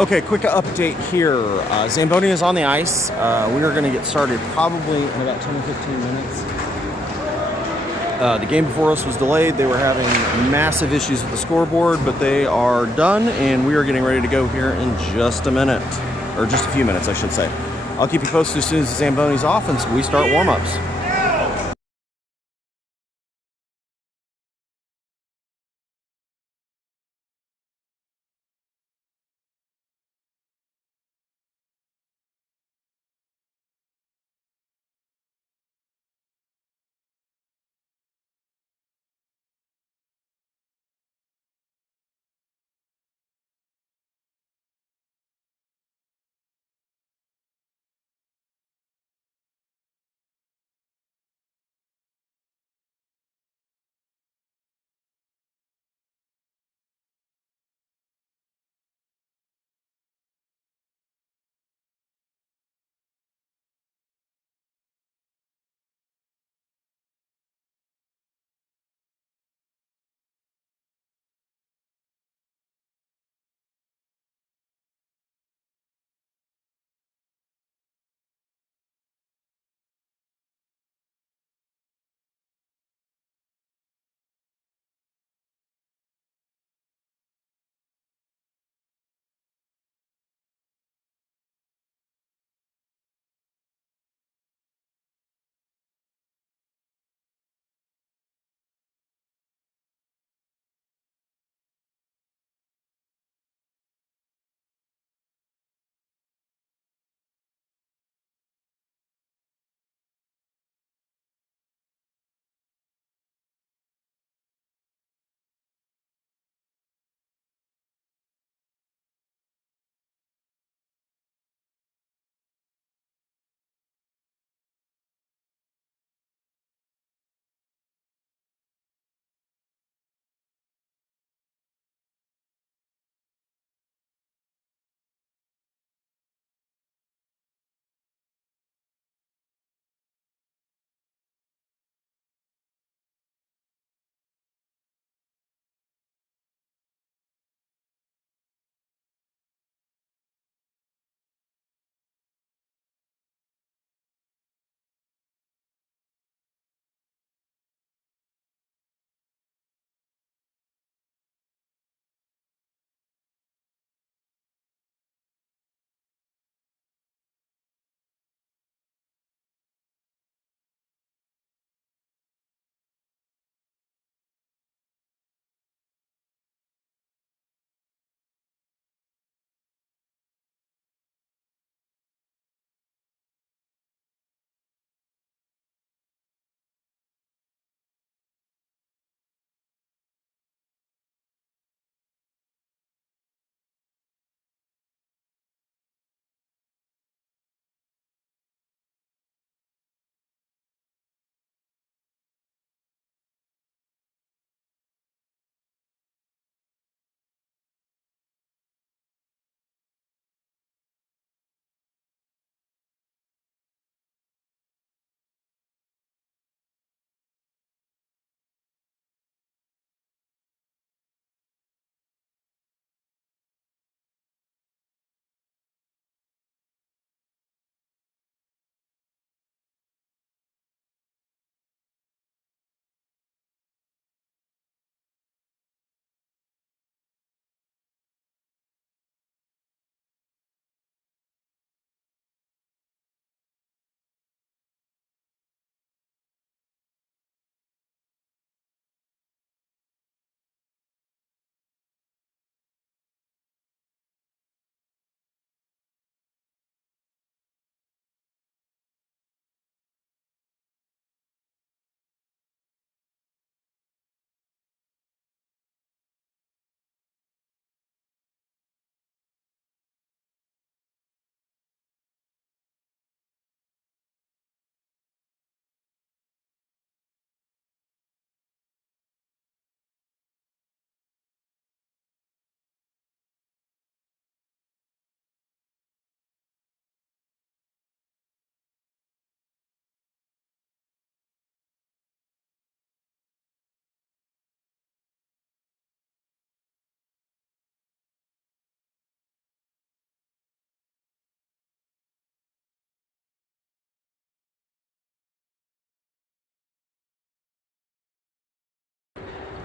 Okay, quick update here. Zamboni is on the ice. We are going to get started probably in about 10 or 15 minutes. The game before us was delayed. They were having massive issues with the scoreboard, but they are done, and we are getting ready to go here in just a minute. Or just a few minutes, I should say. I'll keep you posted as soon as the Zamboni's off and we start warm-ups.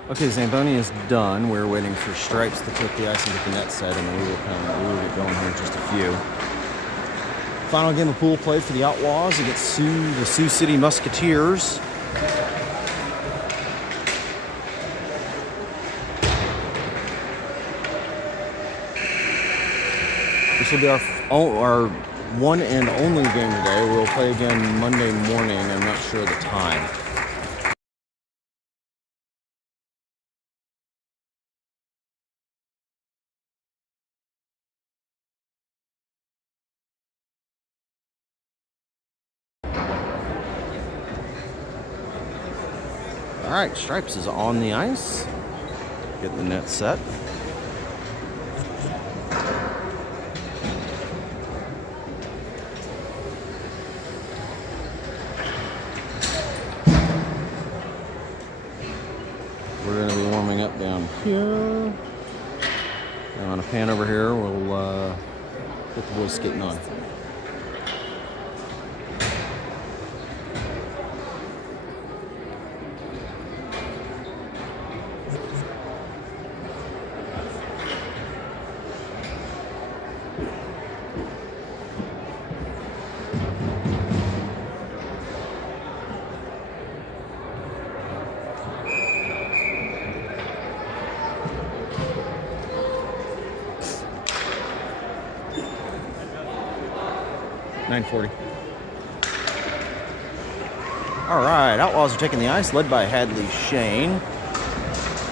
Okay, Zamboni is done. We're waiting for Stripes to cook the ice and get the net set, and then we will get going here in just a few. Final game of pool played for the Outlaws against the Sioux City Musketeers. This will be our one and only game today. We'll play again Monday morning. I'm not sure of the time. All right, Stripes is on the ice. Get the net set. We're going to be warming up down here. And on a pan over here, we'll get the boys skating on. .940. All right, Outlaws are taking the ice, led by Hadley Shane.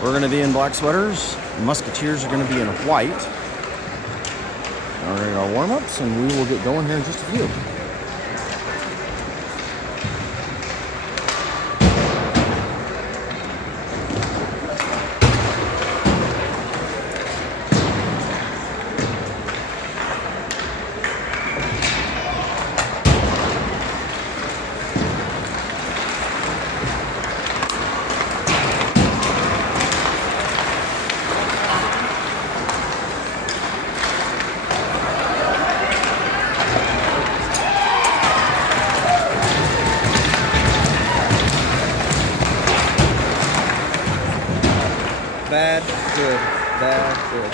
We're going to be in black sweaters. Musketeers are going to be in white. All right, our warm-ups, and we will get going here in just a few. Bad, good, bad, good.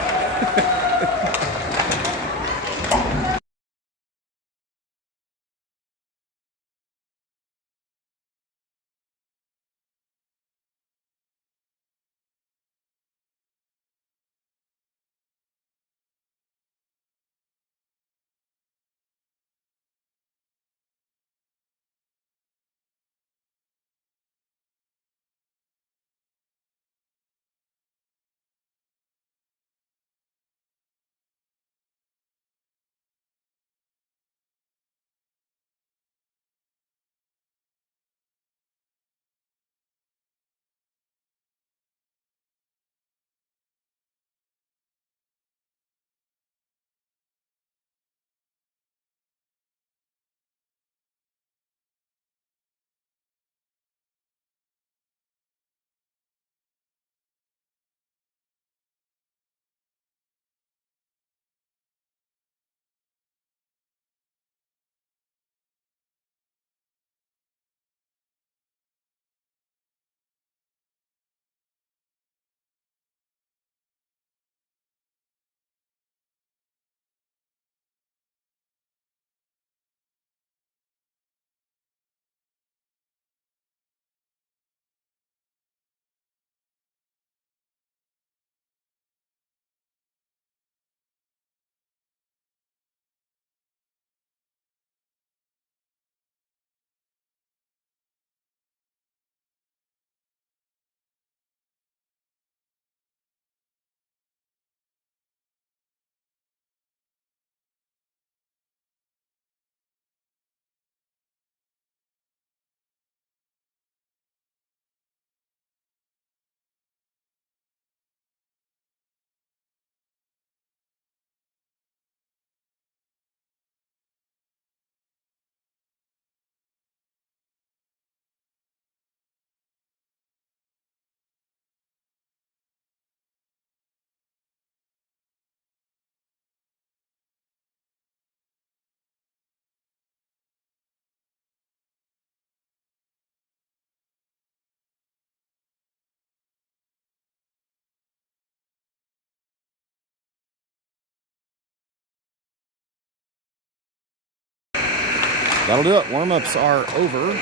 That'll do it. Warm-ups are over.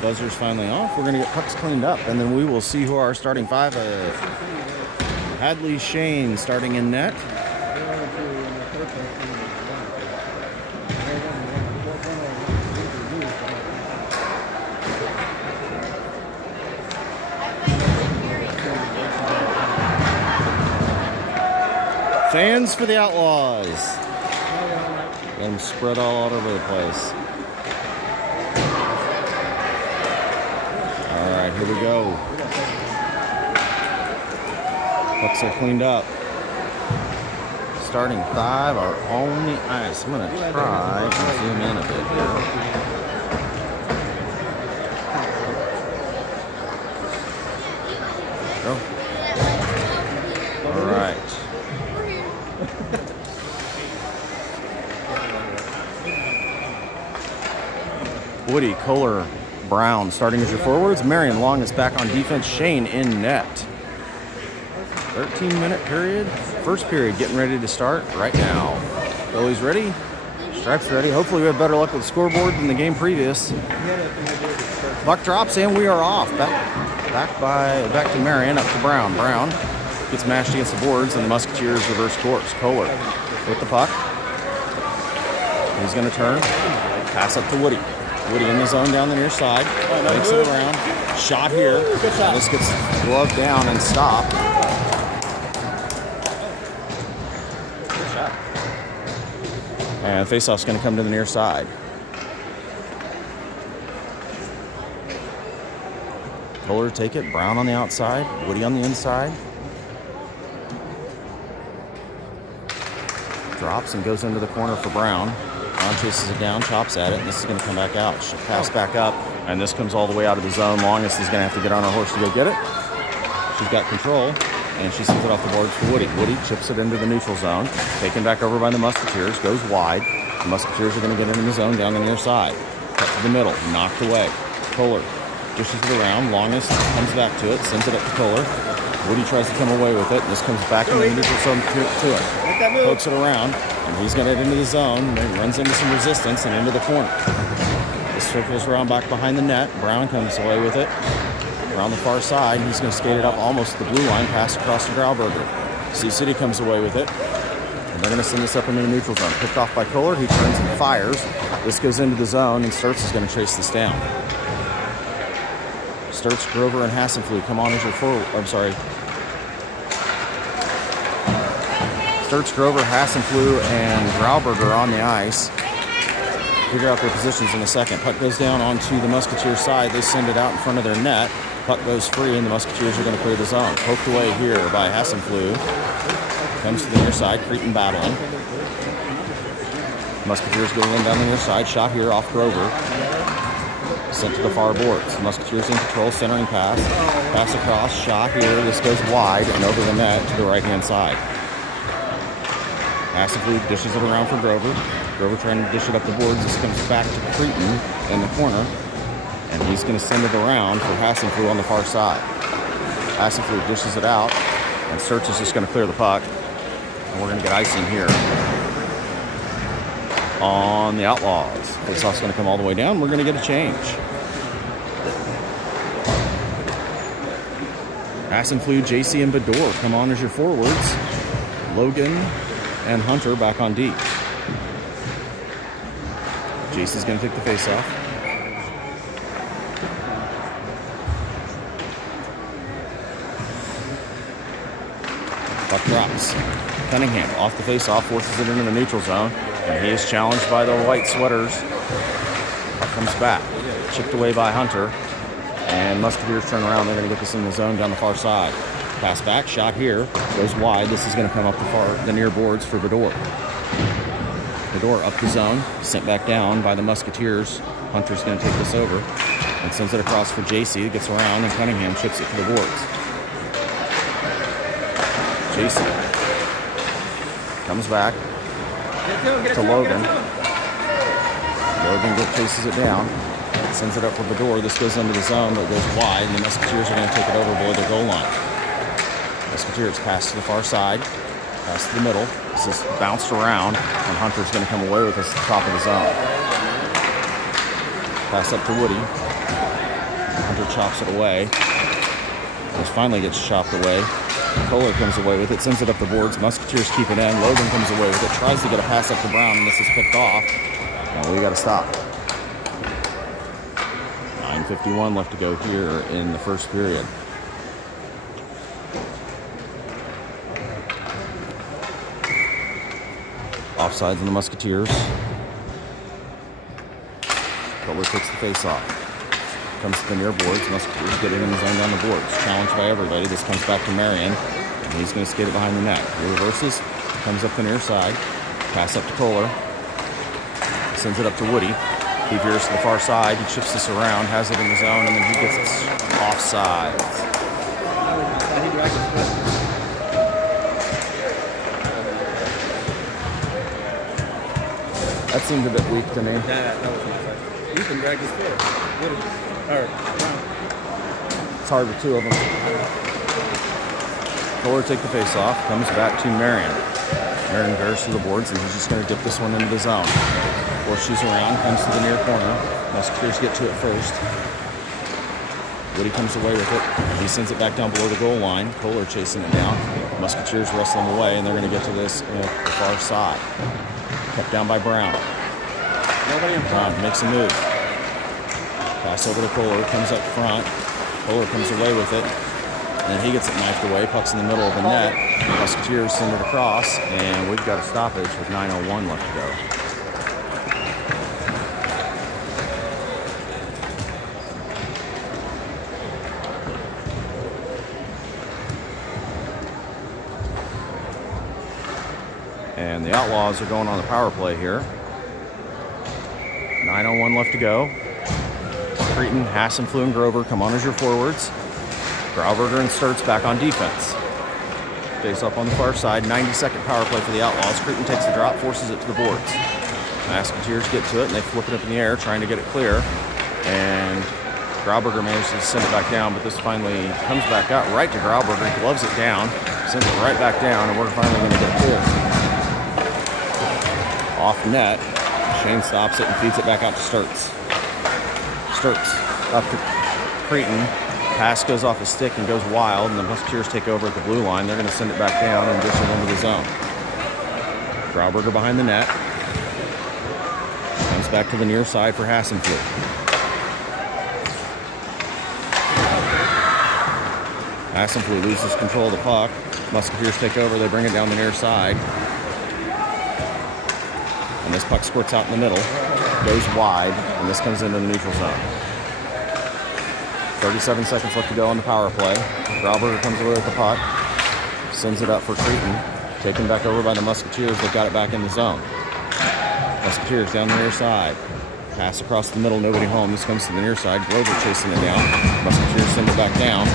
Buzzer's finally off. We're going to get pucks cleaned up, and then we will see who our starting five is. Hadley Shane starting in net. Fans for the Outlaws. Got them spread all out over the place. All right, here we go. Pucks are cleaned up. Starting five are on the ice. I'm going to try and zoom in a bit here. Go. All right. Woody, Kohler, Brown starting as your forwards. Marion Long is back on defense. Shane in net. 13-minute period. First period getting ready to start right now. Billy's ready. Stripes ready. Hopefully we have better luck with the scoreboard than the game previous. Puck drops and we are off. Back to Marion, up to Brown. Brown gets mashed against the boards and the Musketeers reverse course. Kohler with the puck. He's going to turn. Pass up to Woody. Woody in the zone down the near side. Makes it around. Shot here. This gets gloved down and stopped. Good shot. And faceoff's going to come to the near side. Kohler take it. Brown on the outside. Woody on the inside. Drops and goes into the corner for Brown. Brown chases it down, chops at it, and this is going to come back out. Pass back up, and this comes all the way out of the zone. Longest is going to have to get on her horse to go get it. She's got control, and she sends it off the boards for Woody. Woody chips it into the neutral zone. Taken back over by the Musketeers, goes wide. The Musketeers are going to get into the zone down the near side. Cut to the middle, knocked away. Kohler dishes it around. Longest comes back to it, sends it up to Kohler. Woody tries to come away with it. This comes back into the neutral zone to it. Pokes it around, and he's got it into the zone. Then runs into some resistance and into the corner. This circles around back behind the net. Brown comes away with it. Around the far side, he's going to skate it up almost the blue line, pass across to Grauberger. Sioux City comes away with it. And they're going to send this up into the neutral zone. Picked off by Kohler. He turns and fires. This goes into the zone, and Sturts is going to chase this down. Sturts, Grover, and Hassenflue come on as your forward. I'm sorry. Sturts, Grover, Hassenflue, and Grauberger on the ice. Figure out their positions in a second. Puck goes down onto the Musketeer side. They send it out in front of their net. Puck goes free, and the Musketeers are going to clear the zone. Poked away here by Hassenflue. Comes to the near side. Cretin battling. Musketeers going in down the near side. Shot here off Grover. Sent to the far boards. Musketeers in control. Centering pass. Pass across. Shot here. This goes wide and over the net to the right-hand side. Hassenflue dishes it around for Grover. Grover trying to dish it up the boards. This comes back to Cretin in the corner. And he's going to send it around for Hassenflue on the far side. Hassenflue dishes it out. And Sturts is just going to clear the puck. And we're going to get icing here on the Outlaws. Faceoff's going to come all the way down. We're going to get a change. Hassenflue, JC, and Bedore come on as your forwards. Logan and Hunter back on D. JC's going to take the faceoff. Puck drops. Cunningham off the faceoff, forces it into the neutral zone, and he is challenged by the white sweaters. Puck comes back, chipped away by Hunter, and Musketeers turn around. They're going to get this in the zone down the far side. Pass back, shot here, goes wide. This is going to come up the near boards for Bedore. Bedore up the zone, sent back down by the Musketeers. Hunter's going to take this over and sends it across for JC. It gets around, and Cunningham chips it to the boards. JC comes back to Logan. Logan chases it down, sends it up for Bedore. This goes into the zone, but goes wide, and the Musketeers are going to take it over below their goal line. Musketeers pass to the far side. Pass to the middle. This is bounced around, and Hunter's going to come away with this at the top of the zone. Pass up to Woody. Hunter chops it away. This finally gets chopped away. Kohler comes away with it, sends it up the boards. Musketeers keep it in. Logan comes away with it, tries to get a pass up to Brown, and this is picked off. Now we got to stop. 9:51 left to go here in the first period. Offsides on the Musketeers. Kohler takes the face off. Comes to the near boards. Musketeers get it in the zone down the boards. Challenged by everybody. This comes back to Marion. And he's going to skate it behind the net. He reverses. Comes up the near side. Pass up to Kohler. Sends it up to Woody. He veers to the far side. He chips this around. Has it in the zone. And then he gets it offside. That seemed a bit weak to me. Yeah, that was nice. You can drag his foot. It's hard with two of them. Kohler take the face off. Comes back to Marion. Marion veers to the boards, and he's just going to dip this one into the zone. Horseshoes around, comes to the near corner. Musketeers get to it first. Woody comes away with it. He sends it back down below the goal line. Kohler chasing it down. Musketeers wrestle him away, and they're going to get to this the far side. Kept down by Brown. Brown makes a move. Pass over to Kohler, comes up front. Kohler comes away with it. And then he gets it knifed away. Puck's in the middle of the net. Musketeers send it across, and we've got a stoppage with 9:01 left to go. And the Outlaws are going on the power play here. 9:01 left to go. Creighton, Hassenflue, and Grover come on as your forwards. Grauberger and Sturtz back on defense. Face up on the far side. 90-second power play for the Outlaws. Creighton takes the drop, forces it to the boards. Musketeers get to it, and they flip it up in the air, trying to get it clear. And Grauberger manages to send it back down, but this finally comes back out right to Grauberger. He gloves it down, sends it right back down, and we're finally going to get clear. Off net. Shane stops it and feeds it back out to Sturtz. Sturtz up to Creighton. Pass goes off his stick and goes wild, and the Musketeers take over at the blue line. They're going to send it back down and dish it into the zone. Grauberger behind the net. Comes back to the near side for Hassenflue. Hassenflue loses control of the puck. Musketeers take over. They bring it down the near side. And this puck squirts out in the middle, goes wide, and this comes into the neutral zone. 37 seconds left to go on the power play. Grauberger comes away with the puck, sends it up for Creighton, taken back over by the Musketeers. They've got it back in the zone. Musketeers down the near side. Pass across the middle, nobody home. This comes to the near side. Grover chasing it down. Musketeers send it back down.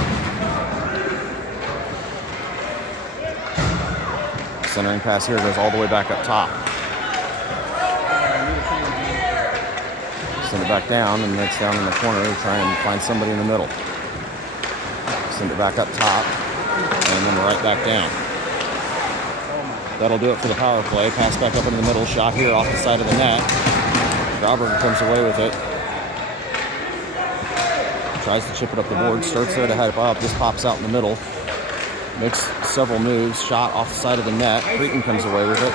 Centering pass here goes all the way back up top. Send it back down, and it's down in the corner. They try and find somebody in the middle. Send it back up top, and then right back down. That'll do it for the power play. Pass back up into the middle. Shot here off the side of the net. Grauberger comes away with it. Tries to chip it up the board. Starts there to head up. This pops out in the middle. Makes several moves. Shot off the side of the net. Creighton comes away with it.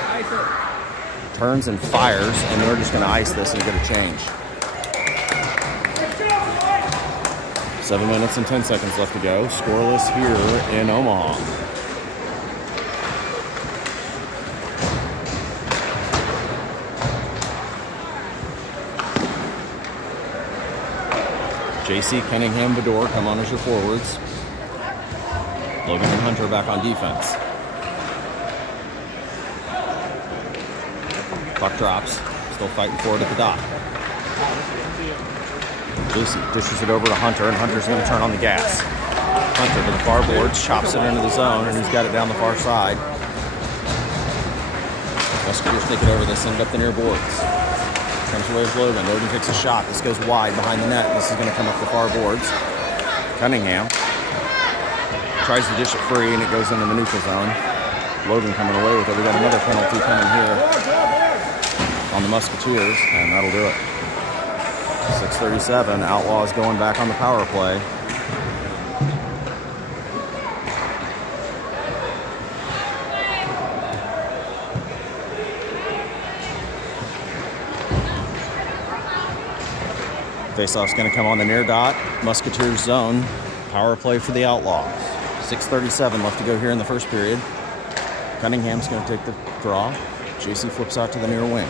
Turns and fires, and they're just going to ice this and get a change. 7 minutes and 10 seconds left to go. Scoreless here in Omaha. JC, Cunningham, Bedore come on as your forwards. Logan and Hunter back on defense. Puck drops. Still fighting for it at the dot. JC dishes it over to Hunter, and Hunter's going to turn on the gas. Hunter to the far boards, chops it into the zone, and he's got it down the far side. Musketeers take it over. They send it up the near boards. Comes away with Logan. Logan takes a shot. This goes wide behind the net. This is going to come up the far boards. Cunningham tries to dish it free, and it goes into the neutral zone. Logan coming away with it. We got another penalty coming here on the Musketeers, and that'll do it. 6:37. Outlaws going back on the power play. Faceoff's going to come on the near dot. Musketeers zone. Power play for the Outlaws. 6:37 left to go here in the first period. Cunningham's going to take the draw. JC flips out to the near wing.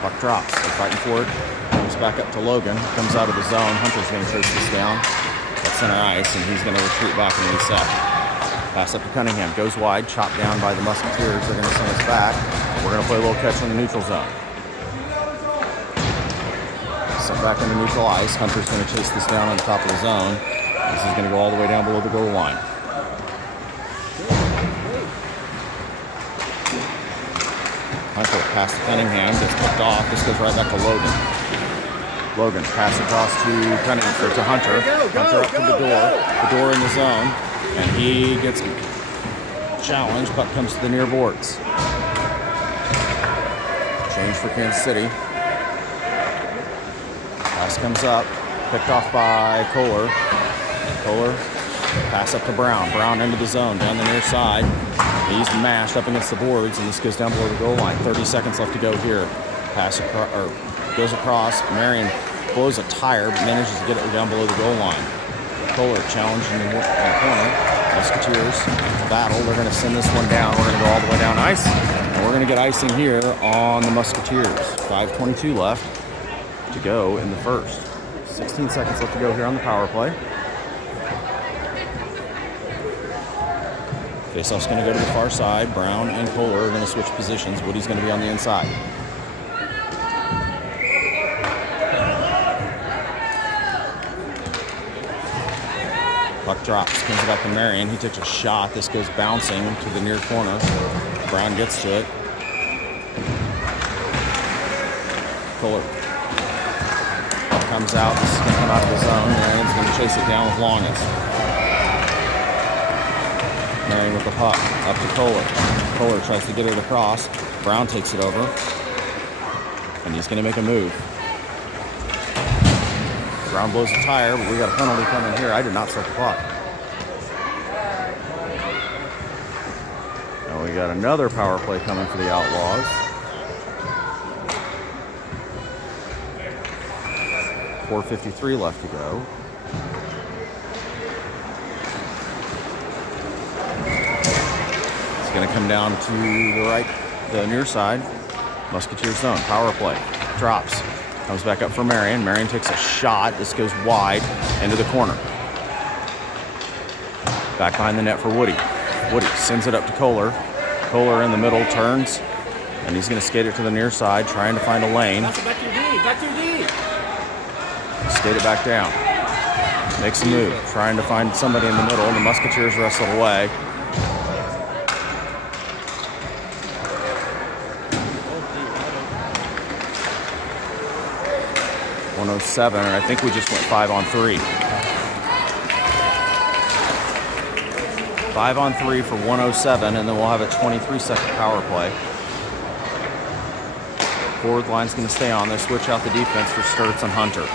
Puck drops. They're fighting for it. Comes back up to Logan. Comes out of the zone. Hunter's going to chase this down at center ice, and he's going to retreat back and reset. Pass up to Cunningham. Goes wide. Chopped down by the Musketeers. They're going to send us back. We're going to play a little catch in the neutral zone. Sent back into neutral ice. Hunter's going to chase this down on the top of the zone. This is going to go all the way down below the goal line. Hunter pass to Cunningham, gets picked off. This goes right back to Logan. Logan pass across to Cunningham, or to Hunter. Hunter up to the door in the zone, and he gets challenged. Puck comes to the near boards. Change for Kansas City. Pass comes up, picked off by Kohler. Kohler pass up to Brown. Brown into the zone, down the near side. He's mashed up against the boards, and this goes down below the goal line. 30 seconds left to go here. Pass across, or goes across. Marion blows a tire, but manages to get it down below the goal line. Kohler challenged in the corner. Musketeers battle. They're going to send this one down. We're going to go all the way down ice, and we're going to get icing here on the Musketeers. 5:22 left to go in the first. 16 seconds left to go here on the power play. Faceoff's going to go to the far side. Brown and Kohler are going to switch positions. Woody's going to be on the inside. Puck drops, comes back to Marion. He takes a shot. This goes bouncing to the near corner. Brown gets to it. Kohler comes out. This is going to come out of the zone. Marion's going to chase it down with Longest. Marion with the puck, up to Kohler. Kohler tries to get it across. Brown takes it over, and he's going to make a move. Brown blows a tire, but we got a penalty coming here. I did not start the clock. And we got another power play coming for the Outlaws. .453 left to go. Going to come down to the right, the near side. Musketeers zone, power play. Drops. Comes back up for Marion. Marion takes a shot. This goes wide into the corner. Back behind the net for Woody. Woody sends it up to Kohler. Kohler in the middle, turns, and he's going to skate it to the near side, trying to find a lane. Back to your D. Skate it back down. Makes a move, trying to find somebody in the middle. The Musketeers wrestle away. 107, and I think we just went 5-on-3. 5-on-3 for 107, and then we'll have a 23-second power play. Forward line's going to stay on. They switch out the defense for Sturts and Hunter.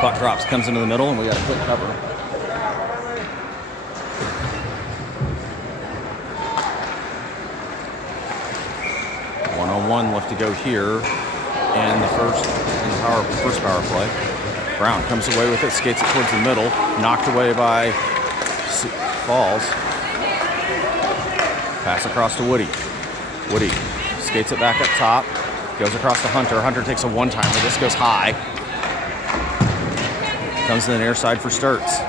Puck drops, comes into the middle, and we got a quick cover. One left to go here in the first power play. Brown comes away with it, skates it towards the middle, knocked away by Falls. Pass across to Woody. Woody skates it back up top, goes across to Hunter. Hunter takes a one-timer. This goes high. Comes to the near side for Sturts.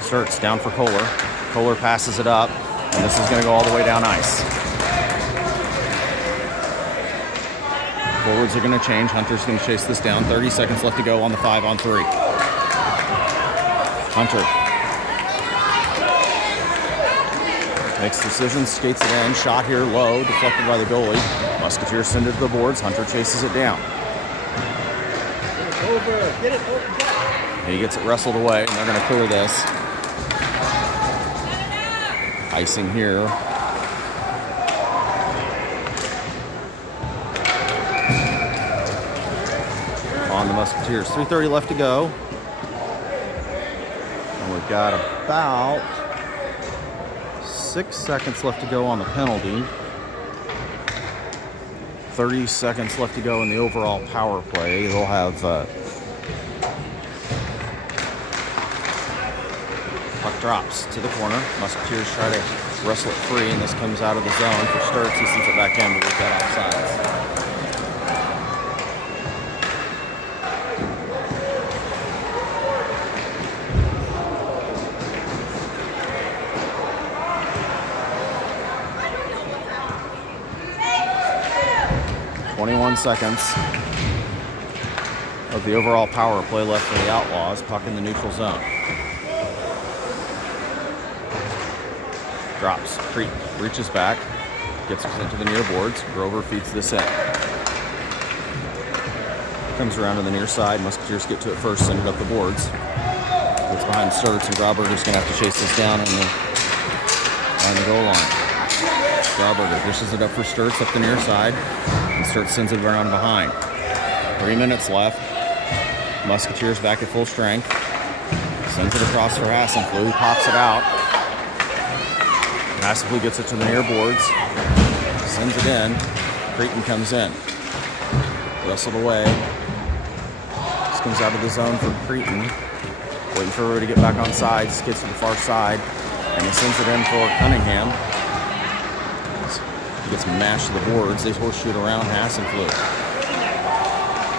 Sturts down for Kohler. Kohler passes it up, and this is going to go all the way down ice. Forwards are going to change. Hunter's going to chase this down. 30 seconds left to go on the 5-on-3. Hunter makes decisions, skates it in. Shot here low, deflected by the goalie. Musketeers send it to the boards. Hunter chases it down. over. Get it over. And he gets it wrestled away, and they're going to clear this. Icing here. On the Musketeers. 3:30 left to go. And we've got about 6 seconds left to go on the penalty. 30 seconds left to go in the overall power play. They'll have puck drops to the corner. Musketeers try to wrestle it free, and this comes out of the zone for Sturts. He sends it back in, but we've got offsides. 21 seconds of the overall power play left for the Outlaws. Puck in the neutral zone. Drops. Creek reaches back. Gets it into the near boards. Grover feeds this in. Comes around to the near side. Musketeers get to it first. Send it up the boards. Gets behind Sturts, and Grauberger's going to have to chase this down on the goal line. Grauberger dishes it up for Sturts up the near side. And Sturts sends it around behind. 3 minutes left. Musketeers back at full strength. Sends it across for Hassenflue. Pops it out. Hassenflue gets it to the near boards. Sends it in. Creighton comes in. Wrestled away. This comes out of the zone for Creighton. Waiting for everybody to get back on sides. Gets to the far side. And he sends it in for Cunningham. He gets mashed to the boards. They horseshoe around Hassenflue.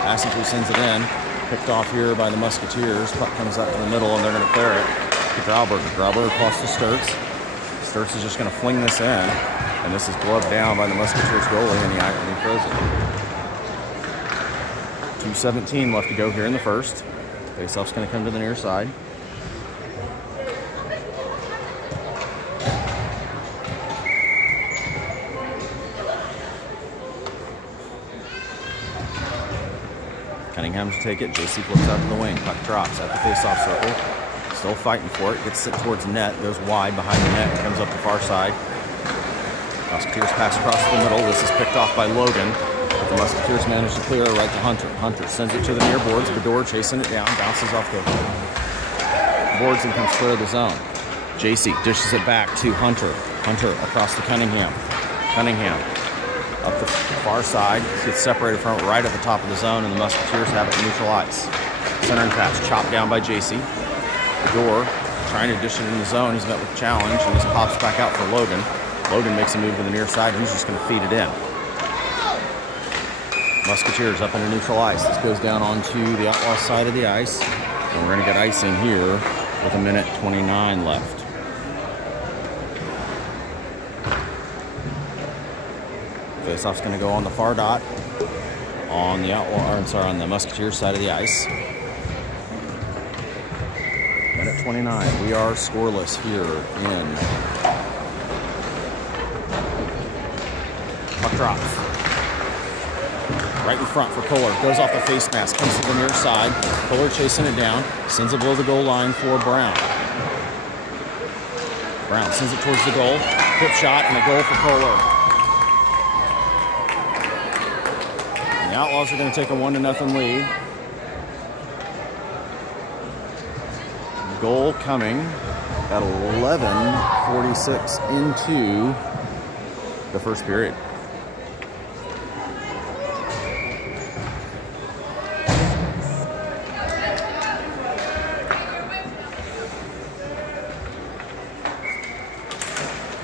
Hassenflue sends it in. Picked off here by the Musketeers. Puck comes up to the middle, and they're going to clear it to Grauberger. Grauberger across to Sturts. Sturts is just going to fling this in, and this is gloved down by the Musketeers goalie, and he throws it. 2:17 left to go here in the first. Faceoff's going to come to the near side. Cunningham to take it. JC flips out to the wing. Puck drops at the faceoff circle. Still fighting for it. Gets sent towards net. Goes wide behind the net. Comes up the far side. Musketeers pass across the middle. This is picked off by Logan. But the Musketeers manage to clear it right to Hunter. Hunter sends it to the near boards. Bedore chasing it down. Bounces off the boards and comes clear of the zone. JC dishes it back to Hunter. Hunter across to Cunningham. Cunningham up the far side. Gets separated from it right at the top of the zone, and the Musketeers have it in neutral ice. Centering pass chopped down by JC. Bedore trying to dish it in the zone. He's met with a challenge, and this pops back out for Logan. Logan makes a move to the near side. He's just going to feed it in. Musketeers up into neutral ice. This goes down onto the Outlaw side of the ice, and we're going to get icing here with 1:29 left. Faceoff's going to go on the far dot on the on the Musketeers side of the ice. 1:29. We are scoreless here in. Puck drops. Right in front for Kohler. Goes off the face mask. Comes to the near side. Kohler chasing it down. Sends it below the goal line for Brown. Brown sends it towards the goal. Flip shot and a goal for Kohler. The Outlaws are going to take a 1-0 lead. Goal coming at 11:46 into the first period.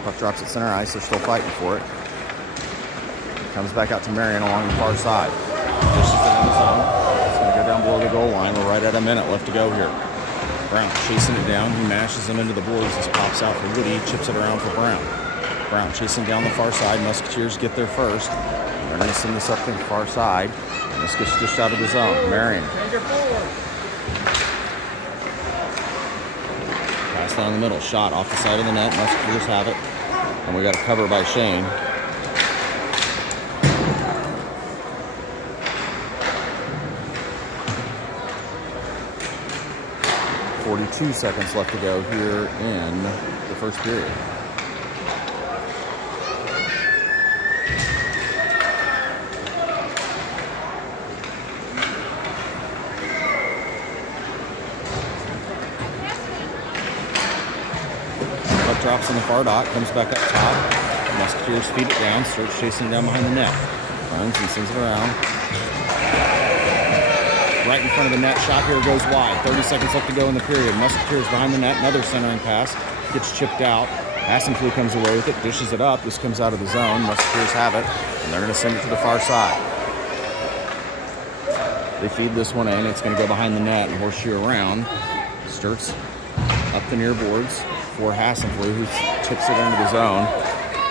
Puck drops at center ice. They're still fighting for it. Comes back out to Marion along the far side. Dishes it in the zone. It's going to go down below the goal line. We're right at a minute left to go here. Brown chasing it down. He mashes him into the boards. This pops out for Woody. Chips it around for Brown. Brown chasing down the far side. Musketeers get there first. And they're going to send this up to the far side. And this gets just out of the zone. Marion. Pass down the middle. Shot off the side of the net. Musketeers have it. And we got a cover by Shane. 42 seconds left to go here in the first period. Puck drops on the far dot, comes back up top. Musketeers feed it down, starts chasing it down behind the net. Runs and sends it around. Right in front of the net, shot here goes wide. 30 seconds left to go in the period. Musketeers behind the net, another centering pass. Gets chipped out. Hassenflue comes away with it, dishes it up. This comes out of the zone. Musketeers have it, and they're going to send it to the far side. They feed this one in. It's going to go behind the net and horseshoe around. Starts up the near boards for Hassenflue, who tips it into the zone.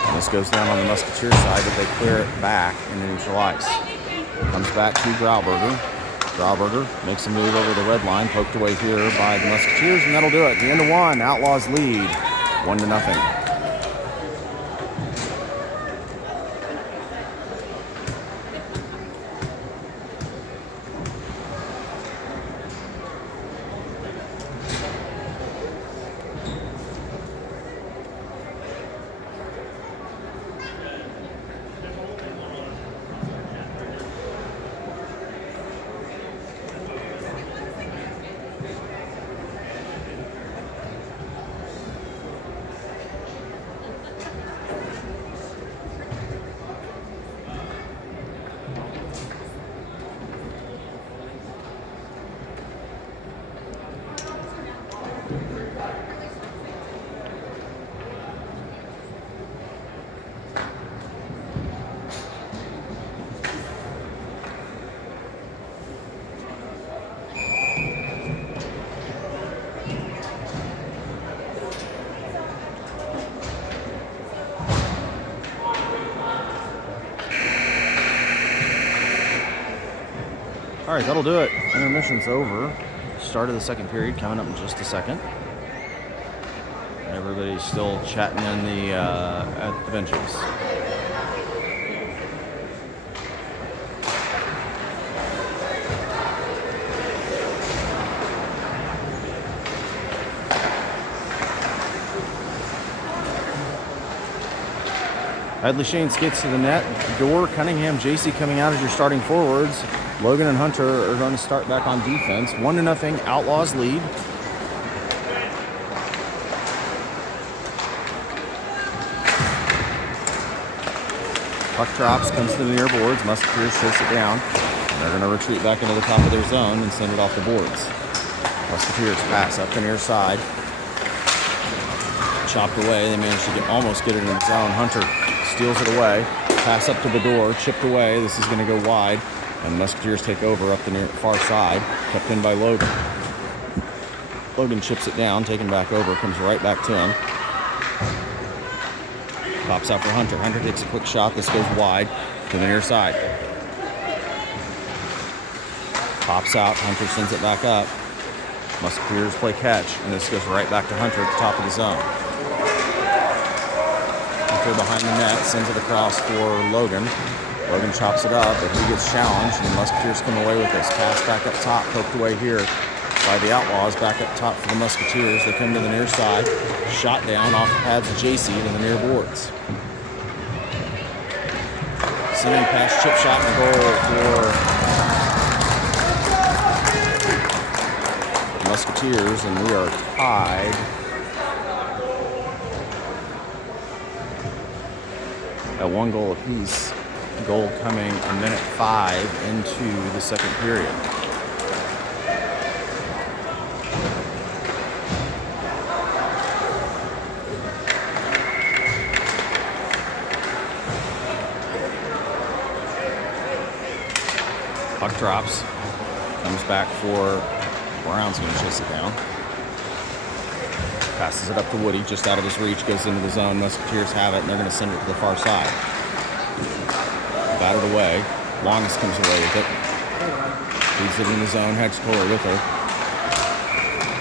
And this goes down on the Musketeer side, but they clear it back into neutral ice. Comes back to Grauberger. Grauberger makes a move over the red line, poked away here by the Musketeers, and that'll do it. The end of one. Outlaws lead 1-0. All right, that'll do it. Intermission's over. Start of the second period coming up in just a second. Everybody's still chatting in the at the benches. Hadley Shane gets to the net. Dorr, Cunningham, JC coming out as your starting forwards. Logan and Hunter are going to start back on defense. 1-0, Outlaws lead. Puck drops, comes to the near boards. Musketeers chase it down. And they're going to retreat back into the top of their zone and send it off the boards. Musketeers pass up the near side. Chopped away. They managed to almost get it in the zone. Hunter steals it away. Pass up to Bedore, chipped away. This is going to go wide. And Musketeers take over up the near far side. Kept in by Logan. Logan chips it down, taken back over. Comes right back to him. Pops out for Hunter. Hunter takes a quick shot. This goes wide to the near side. Pops out. Hunter sends it back up. Musketeers play catch. And this goes right back to Hunter at the top of the zone. Behind the net, sends it across for Logan. Logan chops it up, but he gets challenged, and the Musketeers come away with this. Pass back up top, poked away here by the Outlaws. Back up top for the Musketeers. They come to the near side. Shot down off the pads of JC to the near boards. Sending pass, chip shot, and goal for the Musketeers, and we are tied at 1 goal apiece. Goal coming a minute 5 into the second period. Puck drops. Comes back for Brown's going to chase it down. Passes it up to Woody, just out of his reach, goes into the zone. Musketeers have it, and they're going to send it to the far side. Batted away. Longus comes away with it. Feeds it in the zone, heads Kohler with her.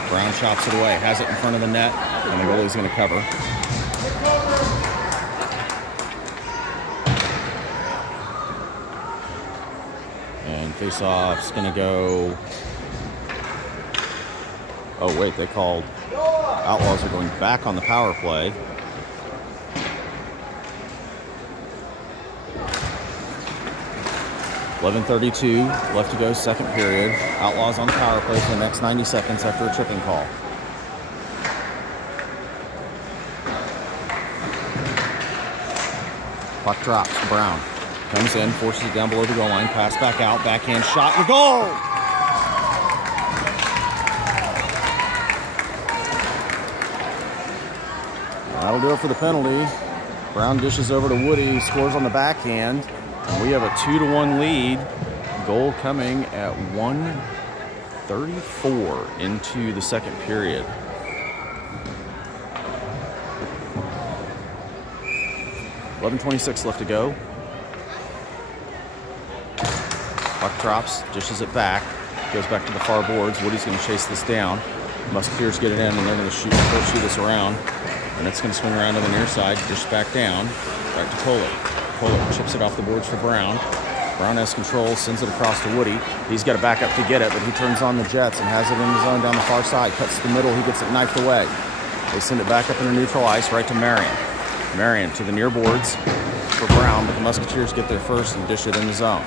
Brown chops it away, has it in front of the net, and the goalie's going to cover. And face-off's going to go Oh, wait, they called. Outlaws are going back on the power play. .11:32 left to go, second period. Outlaws on the power play for the next 90 seconds after a tripping call. Puck drops. Brown comes in, forces it down below the goal line. Pass back out. Backhand shot. The goal! That'll do it for the penalty. Brown dishes over to Woody, who scores on the backhand. And we have a 2-1 lead. Goal coming at 1:34 into the second period. .11:26 left to go. Puck drops, dishes it back, goes back to the far boards. Woody's going to chase this down. Musketeers get it in, and they're going to shoot this around. And it's going to swing around to the near side, dish back down, back to Kohler. Kohler chips it off the boards for Brown. Brown has control, sends it across to Woody. He's got to back up to get it, but he turns on the jets and has it in the zone down the far side. Cuts to the middle, he gets it knifed away. They send it back up into neutral ice, right to Marion. Marion to the near boards for Brown, but the Musketeers get there first and dish it in the zone.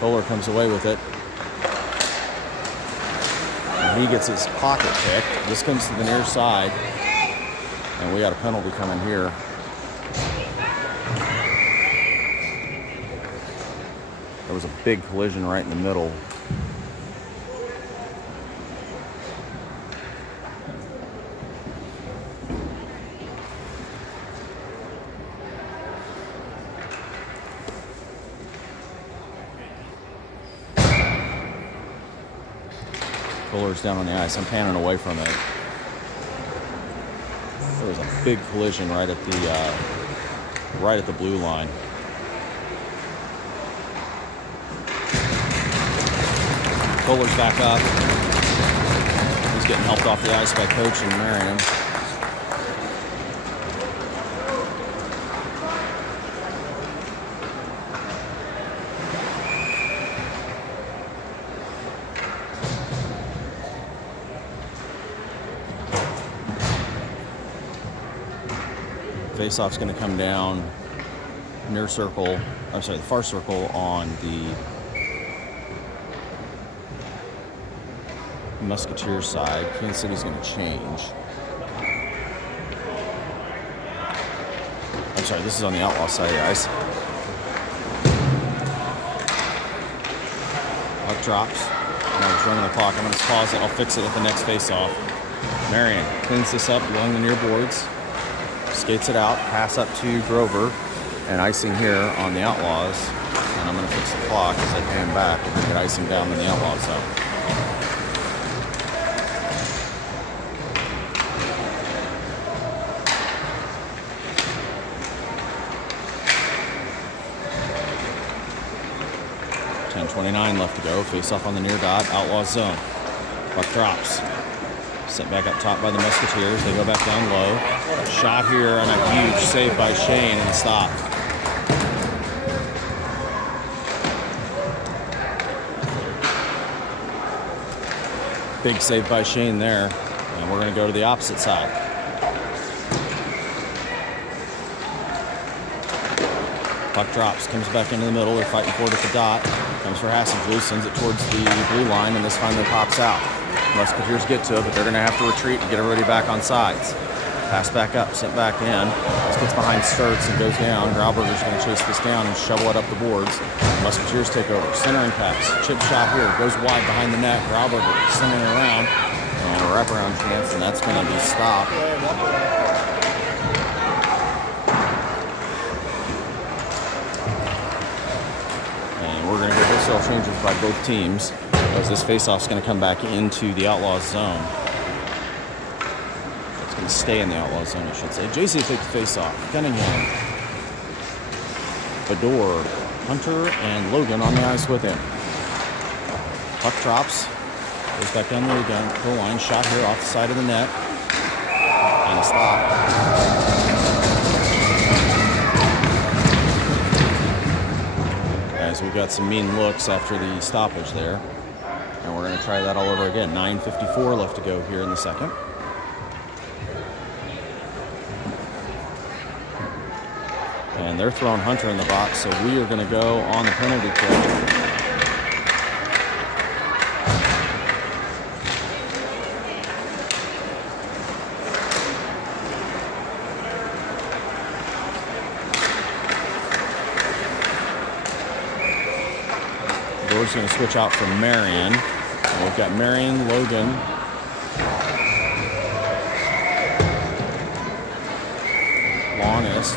Kohler comes away with it. And he gets his pocket picked. This comes to the near side. And we got a penalty coming here. There was a big collision right in the middle. Kohler's down on the ice. I'm panning away from it. There was a big collision right at the blue line. Kohler's back up. He's getting helped off the ice by Coach and Marion. Faceoff's going to come down near circle. I'm sorry, the far circle on the Musketeers side. Kansas City's going to change. I'm sorry, this is on the Outlaw side of the ice. Puck drops. And I was running the clock. I'm going to pause it. I'll fix it at the next faceoff. Marion cleans this up along the near boards. Skates it out, pass up to Grover, and icing here on the Outlaws. And I'm going to fix the clock as I pan back and get icing down in the Outlaws zone. .29 left to go. Face off on the near dot. Outlaws zone. Puck drops. Sent back up top by the Musketeers. They go back down low. Shot here and a huge save by Shane and a stop. Big save by Shane there. And we're going to go to the opposite side. Puck drops, comes back into the middle. They're fighting for it at the dot. Comes for Hassel, sends it towards the blue line, and this finally pops out. Musketeers get to it, but they're going to have to retreat and get everybody back on sides. Pass back up, sent back in. This gets behind Sturts and goes down. Grauberger's going to chase this down and shovel it up the boards. Musketeers take over. Centering pass. Chip shot here. Goes wide behind the net. Grauberger centering around. And a wraparound chance, and that's going to be stopped. And we're going to get wholesale changes by both teams, as this faceoff's going to come back into the Outlaws zone. It's going to stay in the Outlaws zone, I should say. JC take the faceoff. Cunningham, Bador, Hunter, and Logan on the ice with him. Puck drops. Goes back down the goal line. Shot here off the side of the net. And a stop. As we got some mean looks after the stoppage there. And we're going to try that all over again. 9:54 left to go here in the second. And they're throwing Hunter in the box, so we are going to go on the penalty kill. George's going to switch out for Marion. And we've got Marion, Logan, Longest.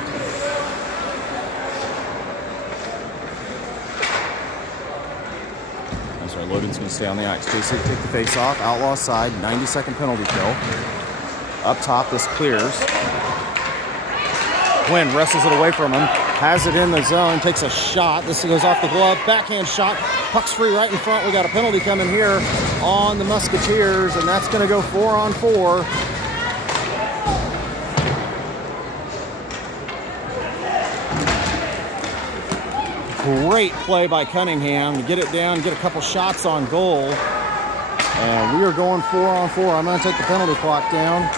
I'm sorry, Logan's going to stay on the ice. JC take the face off. Outlaw side, 90-second penalty kill. Up top, this clears. Quinn wrestles it away from him. Has it in the zone, takes a shot. This goes off the glove, backhand shot. Puck's free right in front. We got a penalty coming here on the Musketeers, and that's going to go 4-on-4. Great play by Cunningham to get it down, get a couple shots on goal. And we are going 4-on-4. I'm going to take the penalty clock down.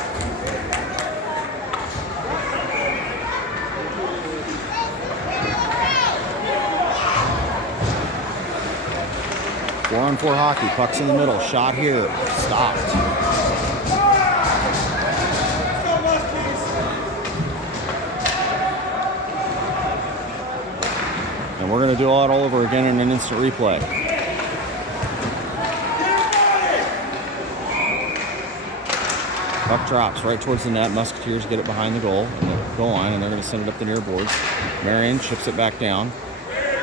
Four-on-4 hockey. Puck's in the middle. Shot here. Stopped. And we're going to do all that all over again in an instant replay. Puck drops right towards the net. Musketeers get it behind the goal line, and they're going to send it up the near boards. Marion chips it back down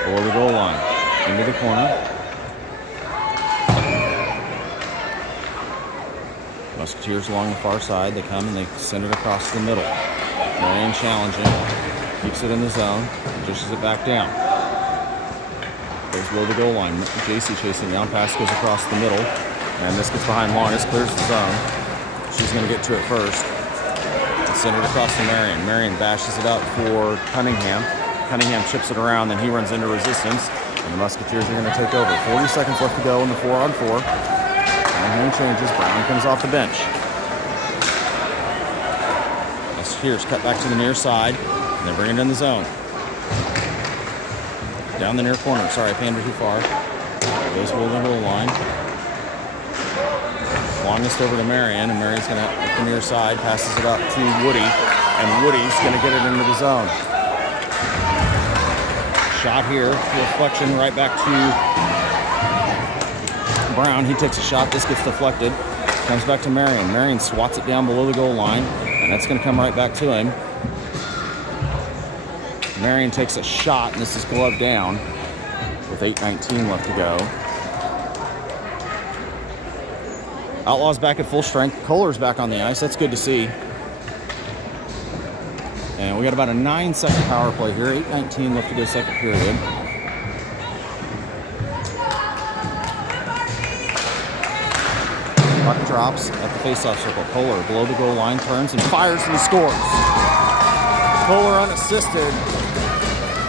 below the goal line. Into the corner. Musketeers along the far side. They come and they send it across the middle. Marion challenging. Keeps it in the zone. Dishes it back down. Goes below the goal line. JC chasing down. Pass goes across the middle. And this gets behind Longest. Clears the zone. She's going to get to it first. Send it across to Marion. Marion bashes it up for Cunningham. Cunningham chips it around. Then he runs into resistance. And the Musketeers are going to take over. 40 seconds left to go in the 4-on-4. Cunningham changes. Brown comes off the bench. Musketeers cut back to the near side. And they bring it in the zone. Down the near corner. Sorry, I panned too far. Goes below the goal line. Longest over to Marion, and Marion's going to up the near side, passes it up to Woody, and Woody's going to get it into the zone. Shot here, deflection right back to Brown. He takes a shot. This gets deflected. Comes back to Marion. Marion swats it down below the goal line, and that's going to come right back to him. Marion takes a shot, and this is gloved down with 8:19 left to go. Outlaws back at full strength. Kohler's back on the ice. That's good to see. And we got about a 9-second power play here. 8:19 left to go second period. Puck drops at the faceoff circle. Kohler below the goal line, turns and fires and scores. Kohler unassisted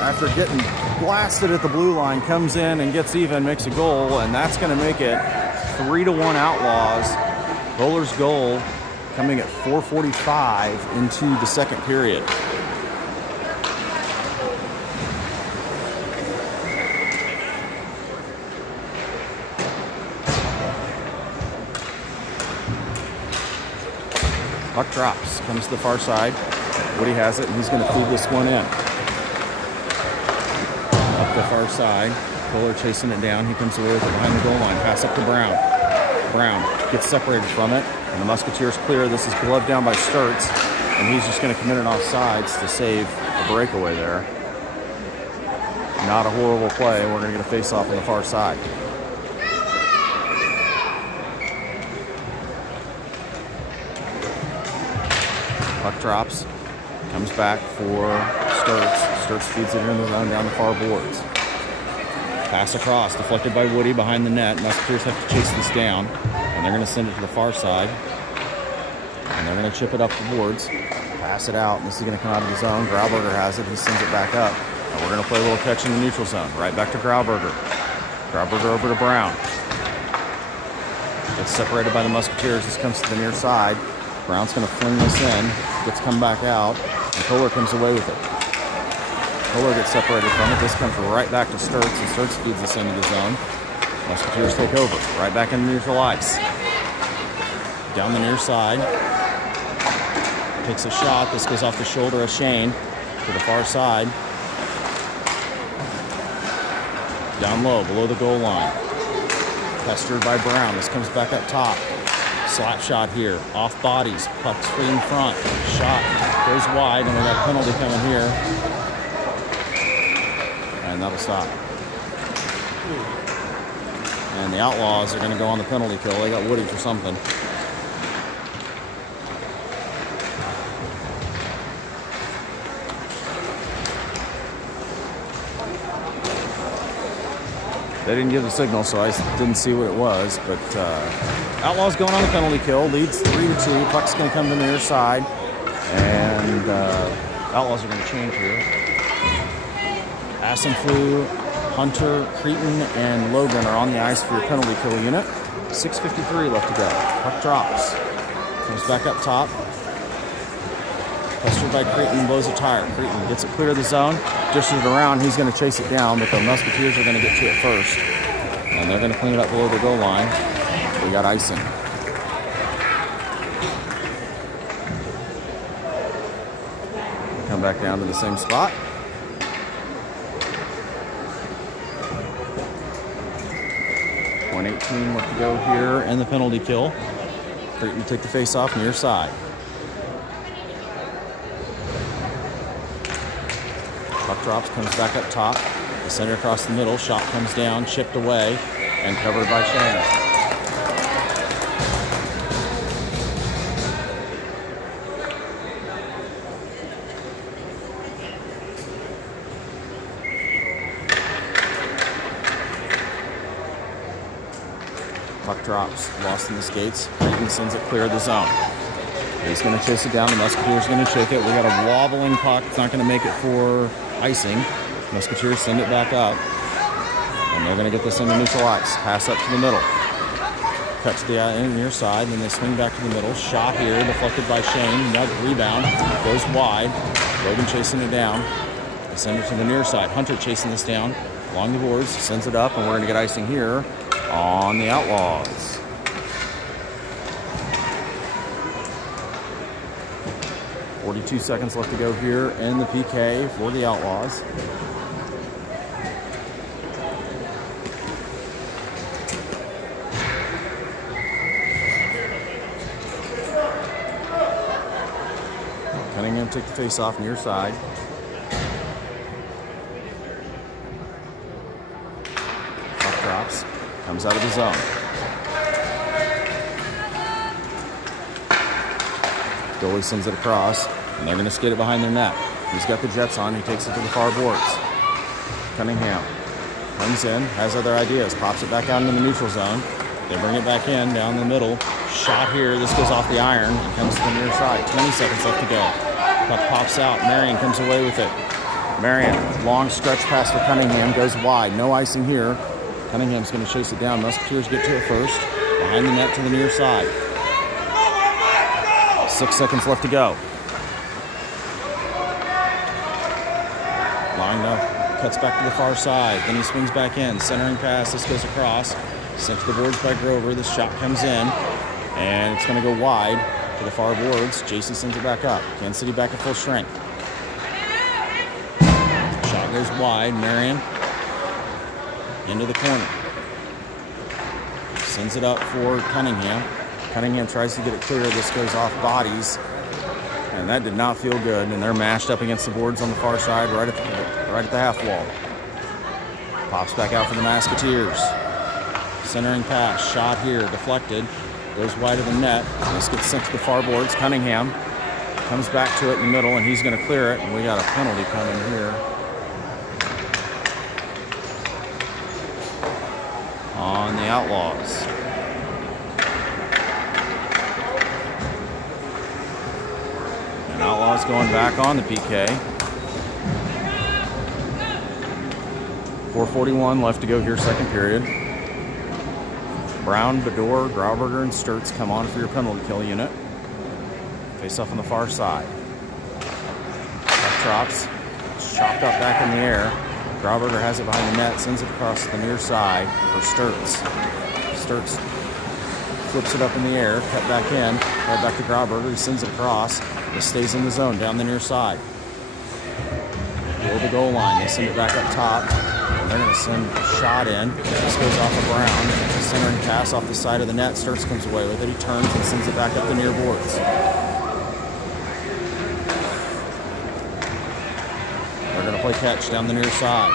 after getting blasted at the blue line, comes in and gets even, makes a goal, and that's going to make it 3-1 Outlaws. Kohler's goal coming at 4:45 into the second period. Puck drops, comes to the far side. Woody has it, and he's going to feed this one in. Up the far side. Kohler chasing it down. He comes away with it behind the goal line. Pass up to Brown. Brown gets separated from it, and the Musketeers clear. This is gloved down by Sturts, and he's just going to commit it off sides to save a breakaway there. Not a horrible play. We're going to get a face-off on the far side. Puck drops. Comes back for Sturts. Sturts feeds it in the zone down the far boards. Pass across, deflected by Woody behind the net. Musketeers have to chase this down, and they're going to send it to the far side. And they're going to chip it up the boards. Pass it out, and this is going to come out of the zone. Grauberger has it. He sends it back up. And we're going to play a little catch in the neutral zone. Right back to Grauberger. Grauberger over to Brown. It's separated by the Musketeers. This comes to the near side. Brown's going to fling this in. Gets come back out. And Kohler comes away with it. Kohler gets separated from it. This comes right back to Sturts, and Sturts feeds this into the zone. Musketeers take over. Right back into neutral ice. Down the near side. Takes a shot. This goes off the shoulder of Shane to the far side. Down low, below the goal line. Pestered by Brown. This comes back up top. Slap shot here. Off bodies. Puck's free in front. Shot goes wide, and we got a penalty coming here. And that'll stop. And the Outlaws are going to go on the penalty kill. They got Woody for something. They didn't give the signal, so I didn't see what it was. But Outlaws going on the penalty kill. Leads 3-2. Puck's going to come to the near side. And Outlaws are going to change here. Asenflew, Hunter, Cretin, and Logan are on the ice for your penalty kill unit. 6:53 left to go. Puck drops. Comes back up top. Pestered by Cretin, blows a tire. Cretin gets it clear of the zone. Dishes it around. He's going to chase it down, but the Musketeers are going to get to it first. And they're going to clean it up below the goal line. We got icing. Come back down to the same spot. .18 left to go here in the penalty kill. Cretin take the face off near side. Puck drops, comes back up top. The center across the middle. Shot comes down, chipped away, and covered by Shane. Puck drops, lost in the skates. Cretin sends it clear of the zone. He's going to chase it down. The Musketeers are going to check it. We got a wobbling puck. It's not going to make it for icing. Musketeers send it back up. And they're going to get this into neutral ice. Pass up to the middle. Cut to the near side. Then they swing back to the middle. Shot here. Deflected by Shane. Now rebound. Goes wide. Logan chasing it down. They send it to the near side. Hunter chasing this down along the boards. Sends it up. And we're going to get icing here on the Outlaws. 42 seconds left to go here in the PK for the Outlaws. Cunningham took the face off near side. Puck drops, comes out of the zone. Goalie sends it across, and they're going to skate it behind their net. He's got the Jets on. He takes it to the far boards. Cunningham comes in, has other ideas, pops it back out into the neutral zone. They bring it back in, down the middle. Shot here. This goes off the iron and comes to the near side. 20 seconds left to go. Puck pops out. Marion comes away with it. Marion, long stretch pass for Cunningham, goes wide. No icing here. Cunningham's going to chase it down. Musketeers get to it first. Behind the net to the near side. 6 seconds left to go. Lined up, cuts back to the far side. Then he swings back in. Centering pass. This goes across. Sent to the boards by Grover. The shot comes in. And it's going to go wide to the far boards. JC sends it back up. Kansas City back at full strength. Shot goes wide. Marion into the corner. Sends it up for Cunningham. Cunningham tries to get it clear. This goes off bodies. And that did not feel good. And they're mashed up against the boards on the far side, right at the half wall. Pops back out for the Musketeers. Centering pass. Shot here. Deflected. Goes wide of the net. This gets sent to the far boards. Cunningham comes back to it in the middle, and he's going to clear it. And we got a penalty coming here on the Outlaws. And Outlaws going back on the PK. 4:41 left to go here, second period. Brown, Bador, Grauberger, and Sturts come on for your penalty kill unit. Face off on the far side. Puck drops. Chopped up back in the air. Grauberger has it behind the net, sends it across to the near side for Sturts. Sturts flips it up in the air, cut back in, right back to Grauberger. He sends it across. It stays in the zone down the near side. Below the goal line, they send it back up top. And they're going to send a shot in. This goes off of Brown. Centering pass off the side of the net. Sturts comes away with it. He turns and sends it back up the near boards. They're going to play catch down the near side.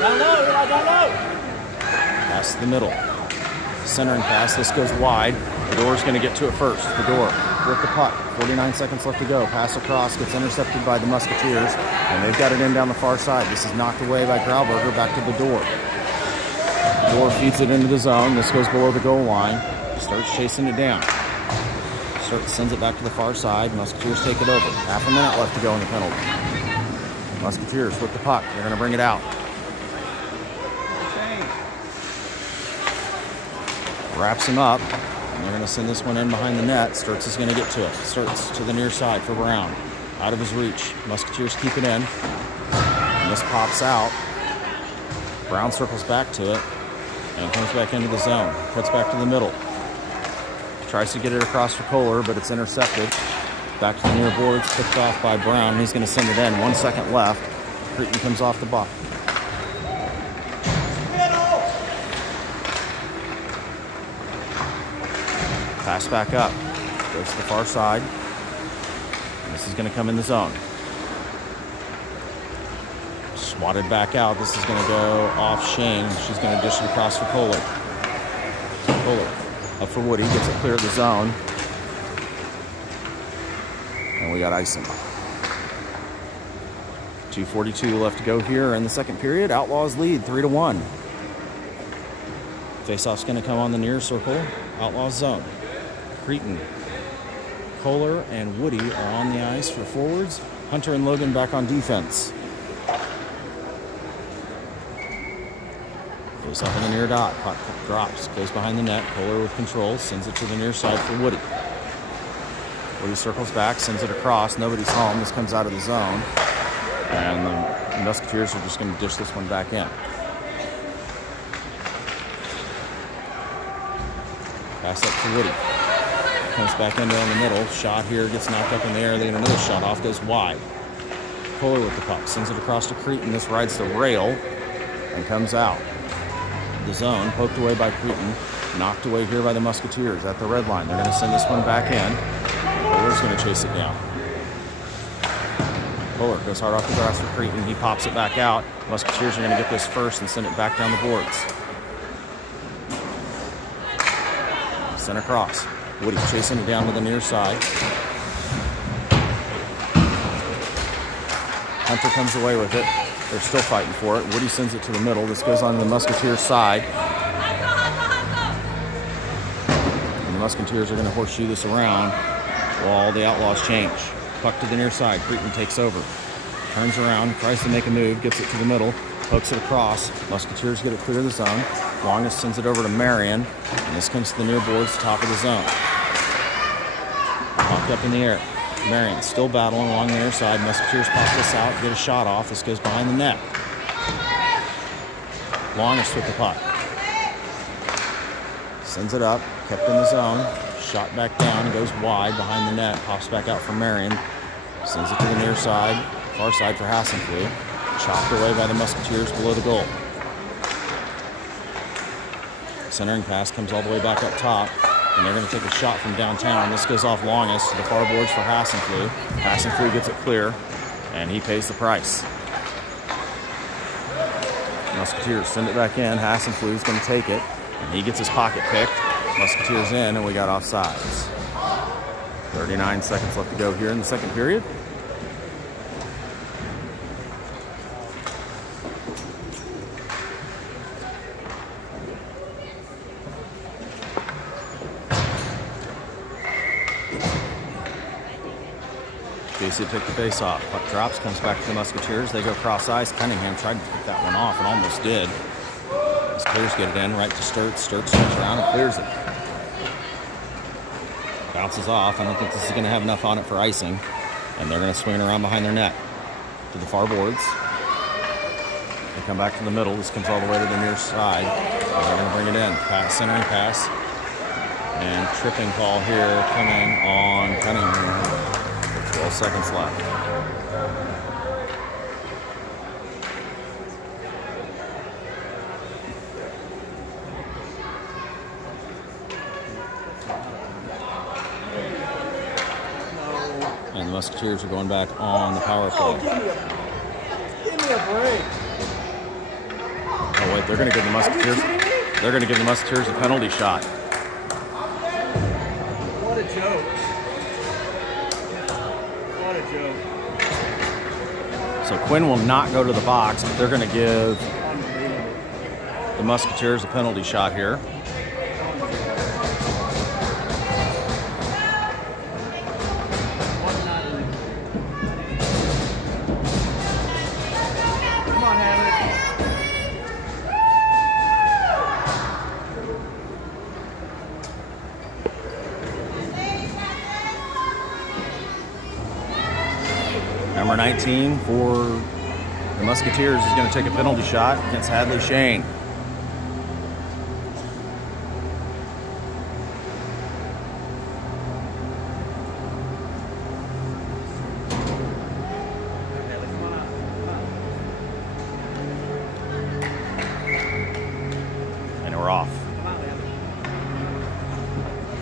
Down low. Pass to the middle. Centering pass. This goes wide. The door's going to get to it first. The door with the puck. 49 seconds left to go. Pass across. Gets intercepted by the Musketeers. And they've got it in down the far side. This is knocked away by Grauberger back to the door. The door feeds it into the zone. This goes below the goal line. Starts chasing it down. Starts sends it back to the far side. Musketeers take it over. Half a minute left to go in the penalty. Musketeers with the puck. They're going to bring it out. Wraps him up. And they're going to send this one in behind the net. Sturts is going to get to it. Sturts to the near side for Brown. Out of his reach. Musketeers keep it in. And this pops out. Brown circles back to it. And comes back into the zone. Cuts back to the middle. Tries to get it across for Kohler, but it's intercepted. Back to the near boards. Picked off by Brown. And he's going to send it in. 1 second left. Creighton comes off the block. Pass back up. Goes to the far side. This is going to come in the zone. Swatted back out. This is going to go off Shane. She's going to dish it across for Kohler. Kohler up for Woody. Gets it clear of the zone. And we got icing. 2:42 left to go here in the second period. Outlaws lead 3-1. Faceoff's going to come on the near circle. Outlaws zone. Creighton, Kohler, and Woody are on the ice for forwards. Hunter and Logan back on defense. Face off on the near dot. Puck drops, goes behind the net. Kohler with control, sends it to the near side for Woody. Woody circles back, sends it across. Nobody's home. This comes out of the zone. And the Musketeers are just going to dish this one back in. Pass up to Woody. Comes back in down the middle. Shot here, gets knocked up in the air. They get another shot off, goes wide. Kohler with the puck, sends it across to Creighton. This rides the rail and comes out. The zone, poked away by Creighton. Knocked away here by the Musketeers at the red line. They're going to send this one back in. Kohler's going to chase it down. Kohler goes hard off the grass for Creighton. He pops it back out. Musketeers are going to get this first and send it back down the boards. Sent across. Woody chasing it down to the near side. Hunter comes away with it. They're still fighting for it. Woody sends it to the middle. This goes on the Musketeers side. And the Musketeers are going to horseshoe this around while the Outlaws change. Puck to the near side. Creighton takes over. Turns around, tries to make a move, gets it to the middle, hooks it across. Musketeers get it clear of the zone. Longest sends it over to Marion. And this comes to the near boards, top of the zone. Knocked up in the air. Marion still battling along the near side. Musketeers pop this out, get a shot off. This goes behind the net. Longest with the puck. Sends it up, kept in the zone. Shot back down, goes wide behind the net. Pops back out for Marion. Sends it to the near side, far side for Hassenflue. Chopped away by the Musketeers below the goal. Centering pass comes all the way back up top, and they're going to take a shot from downtown. This goes off longest to the far boards for Hassenflue. Hassenflue gets it clear, and he pays the price. Musketeers send it back in. Hassenflue is going to take it, and he gets his pocket picked. Musketeers in, and we got offsides. 39 seconds left to go here in the second period. JC took the face off. Puck drops, comes back to the Musketeers. They go cross ice. Cunningham tried to pick that one off and almost did. Musketeers get it in right to Sturt. Sturt swings around and clears it. Bounces off. I don't think this is going to have enough on it for icing. And they're going to swing it around behind their net to the far boards. They come back to the middle. This comes all the way to the near side. And they're going to bring it in. Pass, centering pass. And tripping call here coming on Cunningham with 12 seconds left. And the Musketeers are going back on the power play. Give me a break. Oh wait, they're going to give the Musketeers. They're going to give the Musketeers a penalty shot. What a joke. What a joke. So Quinn will not go to the box, but they're going to give the Musketeers a penalty shot here. Number 19 for the Musketeers is going to take a penalty shot against Hadley Shane. And we're off.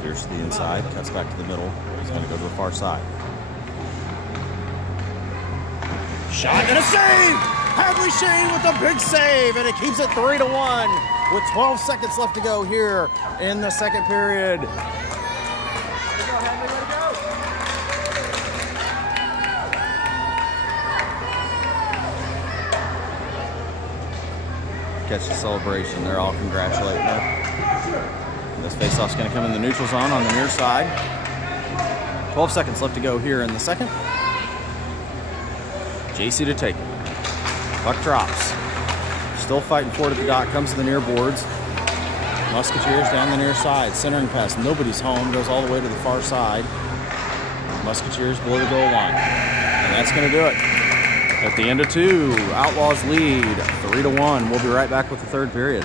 Here's the inside, cuts back to the middle. He's going to go to the far side. Shot and a save! Hadley Shane with a big save, and it keeps it 3-1 with 12 seconds left to go here in the second period. Catch the celebration. They're all congratulating her. And this faceoff's going to come in the neutral zone on the near side. 12 seconds left to go here in the second. JC to take it. Puck drops. Still fighting for it at the dot. Comes to the near boards. Musketeers down the near side. Centering pass. Nobody's home. Goes all the way to the far side. Musketeers below the goal line. And that's going to do it. At the end of 2, Outlaws lead 3-1. We'll be right back with the third period.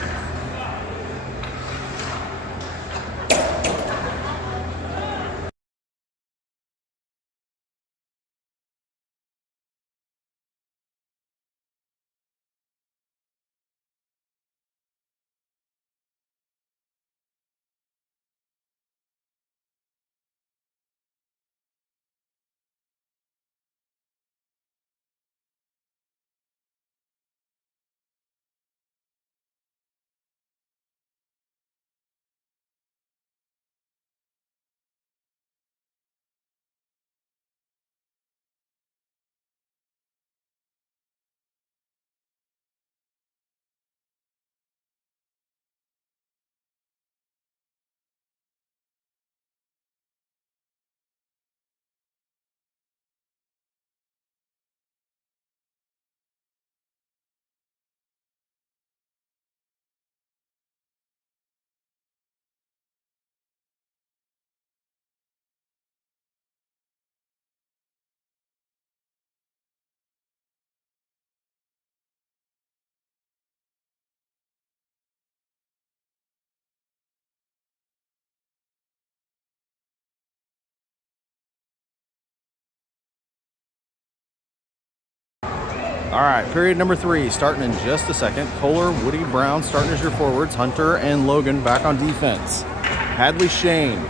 All right, period number 3, starting in just a second. Kohler, Woody, Brown starting as your forwards. Hunter and Logan back on defense. Hadley Shane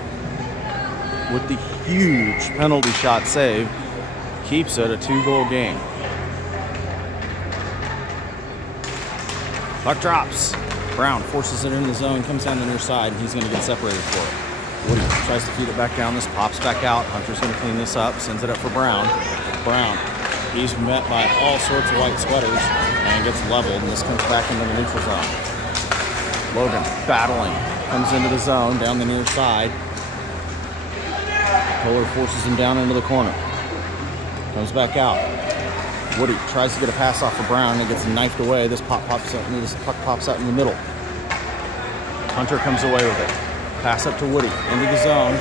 with the huge penalty shot save keeps it a 2-goal game. Puck drops. Brown forces it into the zone, comes down the near side, and he's going to get separated for it. Woody tries to feed it back down. This pops back out. Hunter's going to clean this up, sends it up for Brown. Brown. He's met by all sorts of white sweaters and gets leveled, and this comes back into the neutral zone. Logan battling, comes into the zone down the near side. Kohler forces him down into the corner. Comes back out. Woody tries to get a pass off of Brown and gets knifed away. This puck pops out in the middle. Hunter comes away with it. Pass up to Woody. Into the zone.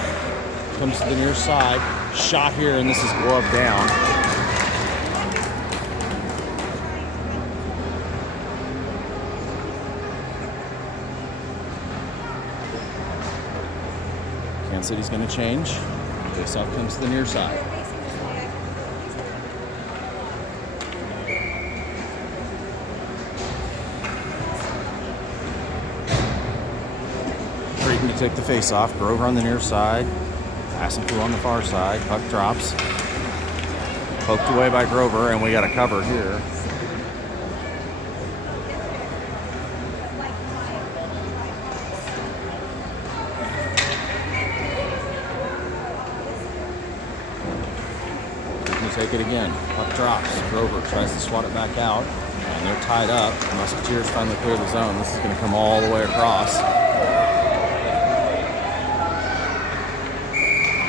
Comes to the near side. Shot here, and this is glove down. Kansas City's going to change. Face-off comes to the near side. Creighton to take the face-off. Grover on the near side. Passing through on the far side. Puck drops. Poked away by Grover, and we got a cover here. Take it again. Puck drops. Grover tries to swat it back out. And they're tied up. The Musketeers finally clear the zone. This is going to come all the way across.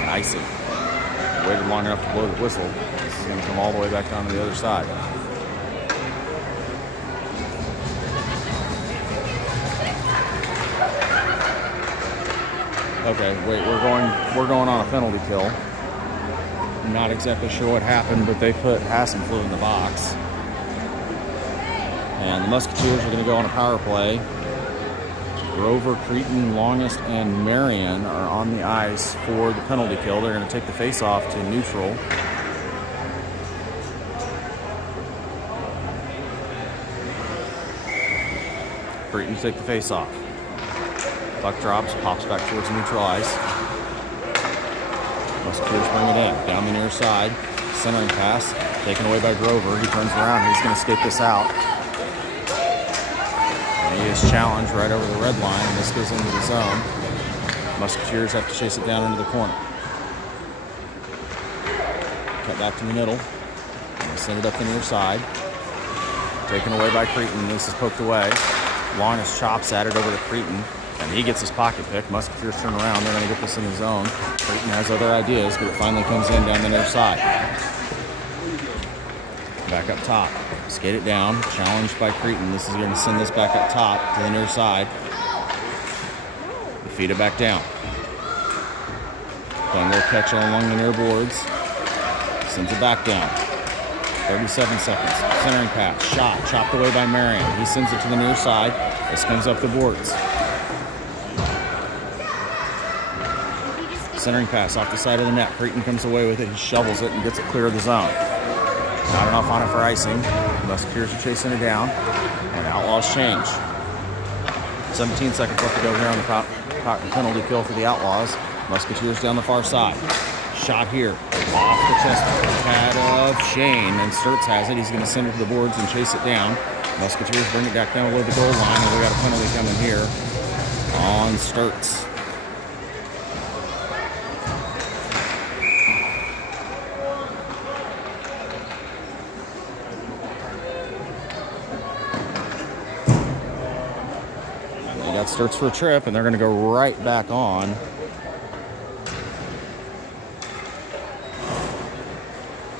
Icing. Waited long enough to blow the whistle. This is going to come all the way back down to the other side. Okay, wait, we're going on a penalty kill. I'm not exactly sure what happened, but they put Hassenflue in the box. And the Musketeers are going to go on a power play. Grover, Creighton, Longest, and Marion are on the ice for the penalty kill. They're going to take the face-off to neutral. Creighton to take the face-off. Puck drops, pops back towards neutral ice. Musketeers bring it in, down the near side, centering pass, taken away by Grover. He turns around, he's going to skate this out. And he is challenged right over the red line, and this goes into the zone. Musketeers have to chase it down into the corner. Cut back to the middle, and they send it up the near side. Taken away by Creighton, this is poked away. Longest chops at it over to Creighton. And he gets his pocket pick. Musketeers turn around. They're going to get this in the zone. Creighton has other ideas, but it finally comes in down the near side. Back up top. Skate it down. Challenged by Creighton. This is going to send this back up top to the near side. They feed it back down. Playing a little catch along the near boards. Sends it back down. 37 seconds. Centering pass. Shot. Chopped away by Marion. He sends it to the near side. This comes up the boards. Centering pass off the side of the net. Creighton comes away with it. He shovels it and gets it clear of the zone. Not enough on it for icing. The Musketeers are chasing it down. And Outlaws change. 17 seconds left to go here on the penalty kill for the Outlaws. Musketeers down the far side. Shot here. Off the chest pad of Shane. And Sturts has it. He's going to send it to the boards and chase it down. Musketeers bring it back down below the goal line. And we got a penalty coming here on Sturts. Starts for a trip, and they're going to go right back on.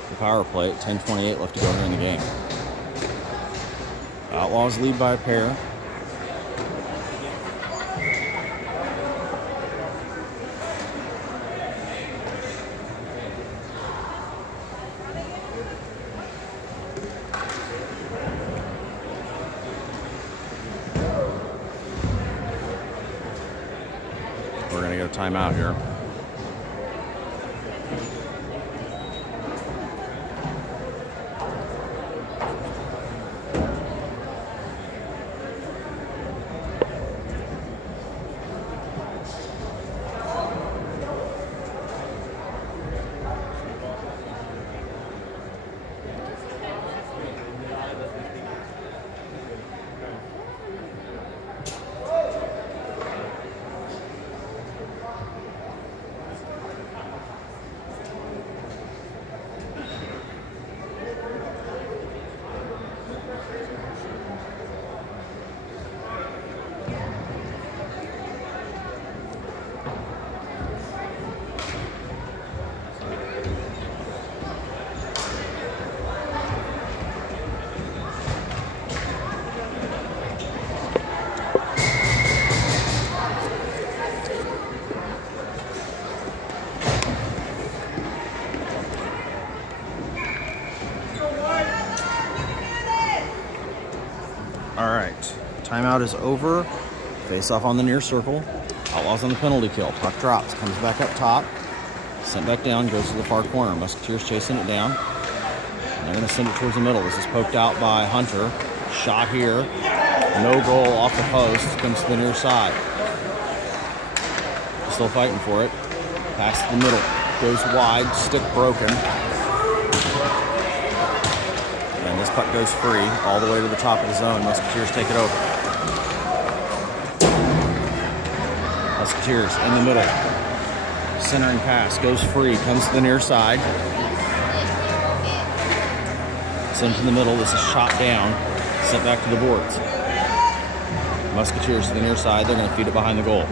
The power play at 10:28 left to go here in the game. Outlaws lead by a pair. We're going to get a timeout here. All right, timeout is over. Face off on the near circle. Outlaws on the penalty kill. Puck drops, comes back up top. Sent back down, goes to the far corner. Musketeers chasing it down. And they're going to send it towards the middle. This is poked out by Hunter. Shot here. No goal off the post. Comes to the near side. Still fighting for it. Pass to the middle. Goes wide. Stick broken. And this puck goes free all the way to the top of the zone. Musketeers take it over. Musketeers in the middle. Centering pass. Goes free. Comes to the near side. Sent to the middle. This is shot down. Sent back to the boards. Musketeers to the near side. They're going to feed it behind the goal.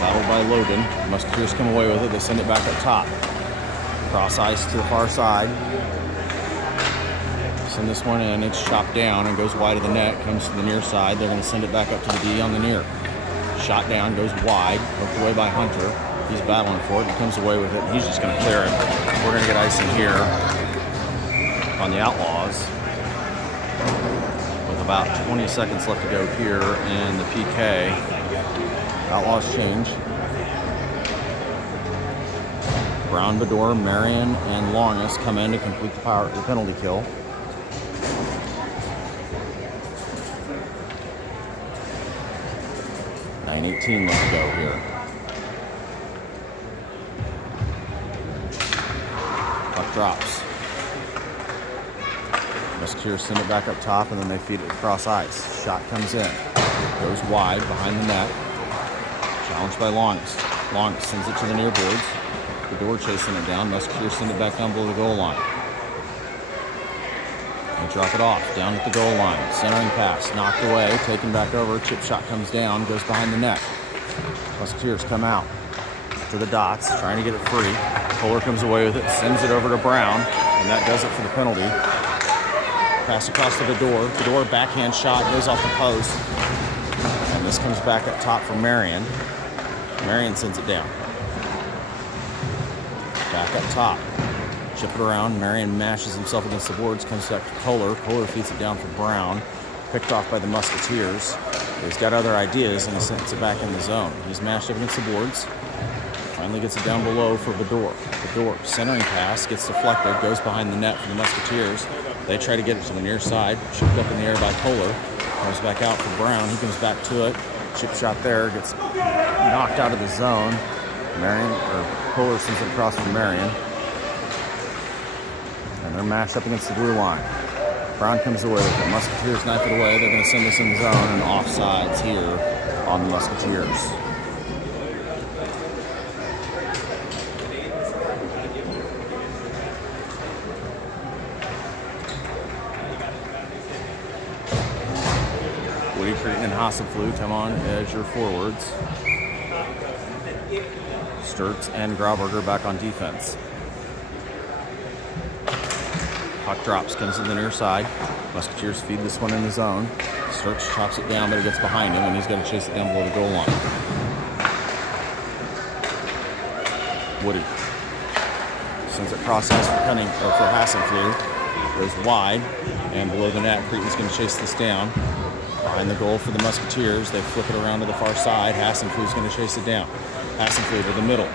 Battled by Logan. Musketeers come away with it. They send it back up top. Cross ice to the far side. Send this one in. It's chopped down and goes wide of the net. Comes to the near side. They're going to send it back up to the D on the near. Shot down. Goes wide. Worked away by Hunter. He's battling for it. He comes away with it. He's just going to clear it. We're going to get icing here on the Outlaws. With about 20 seconds left to go here in the PK. Outlaws change. Brown, Bedore, Marion, and Longus come in to complete the penalty kill. .9:18 left to go here. Puck drops. Musketeers send it back up top, and then they feed it across ice. Shot comes in. Goes wide behind the net. Challenged by Longus. Longus sends it to the near boards. Bedore chasing it down. Musketeers send it back down below the goal line. They drop it off down at the goal line. Centering pass. Knocked away. Taken back over. Chip shot comes down. Goes behind the net. Musketeers come out to the dots. Trying to get it free. Kohler comes away with it. Sends it over to Brown. And that does it for the penalty. Pass across to Bedore. Bedore backhand shot. Goes off the post. And this comes back up top for Marion. Marion sends it down. Back up top. Chip it around. Marion mashes himself against the boards. Comes back to Kohler. Kohler feeds it down for Brown. Picked off by the Musketeers. He's got other ideas and he sends it back in the zone. He's mashed up against the boards. Finally gets it down below for Bedore. Bedore, centering pass, gets deflected, goes behind the net for the Musketeers. They try to get it to the near side. Chipped up in the air by Kohler. Comes back out for Brown. He comes back to it. Chip shot there. Gets knocked out of the zone. Kohler sends it across for Marion. And they're mashed up against the blue line. Brown comes away with it. Musketeers knife it away. They're going to send this in the zone and offsides here on the Musketeers. Woody Creighton and Hassenflug come on as your forwards. Sturtz and Grauberger back on defense. Puck drops, comes to the near side. Musketeers feed this one in the zone. Sturtz chops it down, but it gets behind him, and he's got to chase it down below the goal line. Woody sends it cross ice for Hassenflug. Goes wide, and below the net, Creighton's going to chase this down. Behind the goal for the Musketeers, they flip it around to the far side. Hassenflug's going to chase it down. Hassenflug to the middle.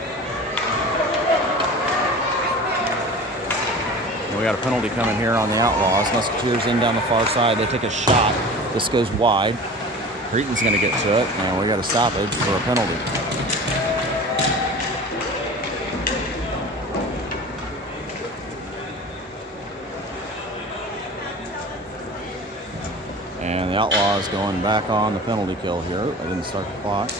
And we got a penalty coming here on the Outlaws. Musketeers in down the far side. They take a shot. This goes wide. Creighton's going to get to it, and we got a stoppage for a penalty. And the Outlaws going back on the penalty kill here. They didn't start the clock.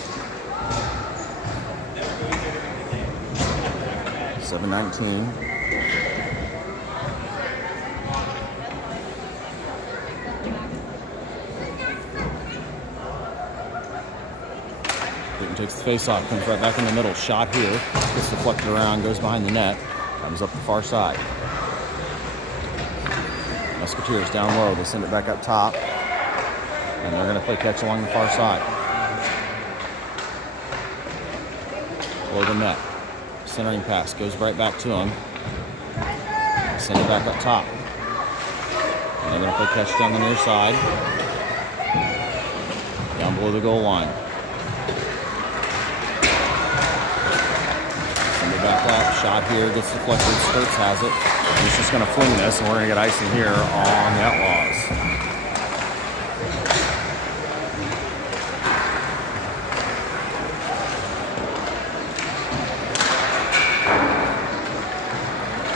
7:19. Creighton takes the face off, comes right back in the middle. Shot here. Gets deflected around, goes behind the net. Comes up the far side. Musketeers down low. They send it back up top. And they're going to play catch along the far side. Below the net. Centering pass. Goes right back to him. Send it back up top. And they're going to play catch down the near side. Down below the goal line. Send it back up. Shot here. Gets deflected. Sturts has it. He's just going to fling this, and we're going to get icing here on the Outlaws.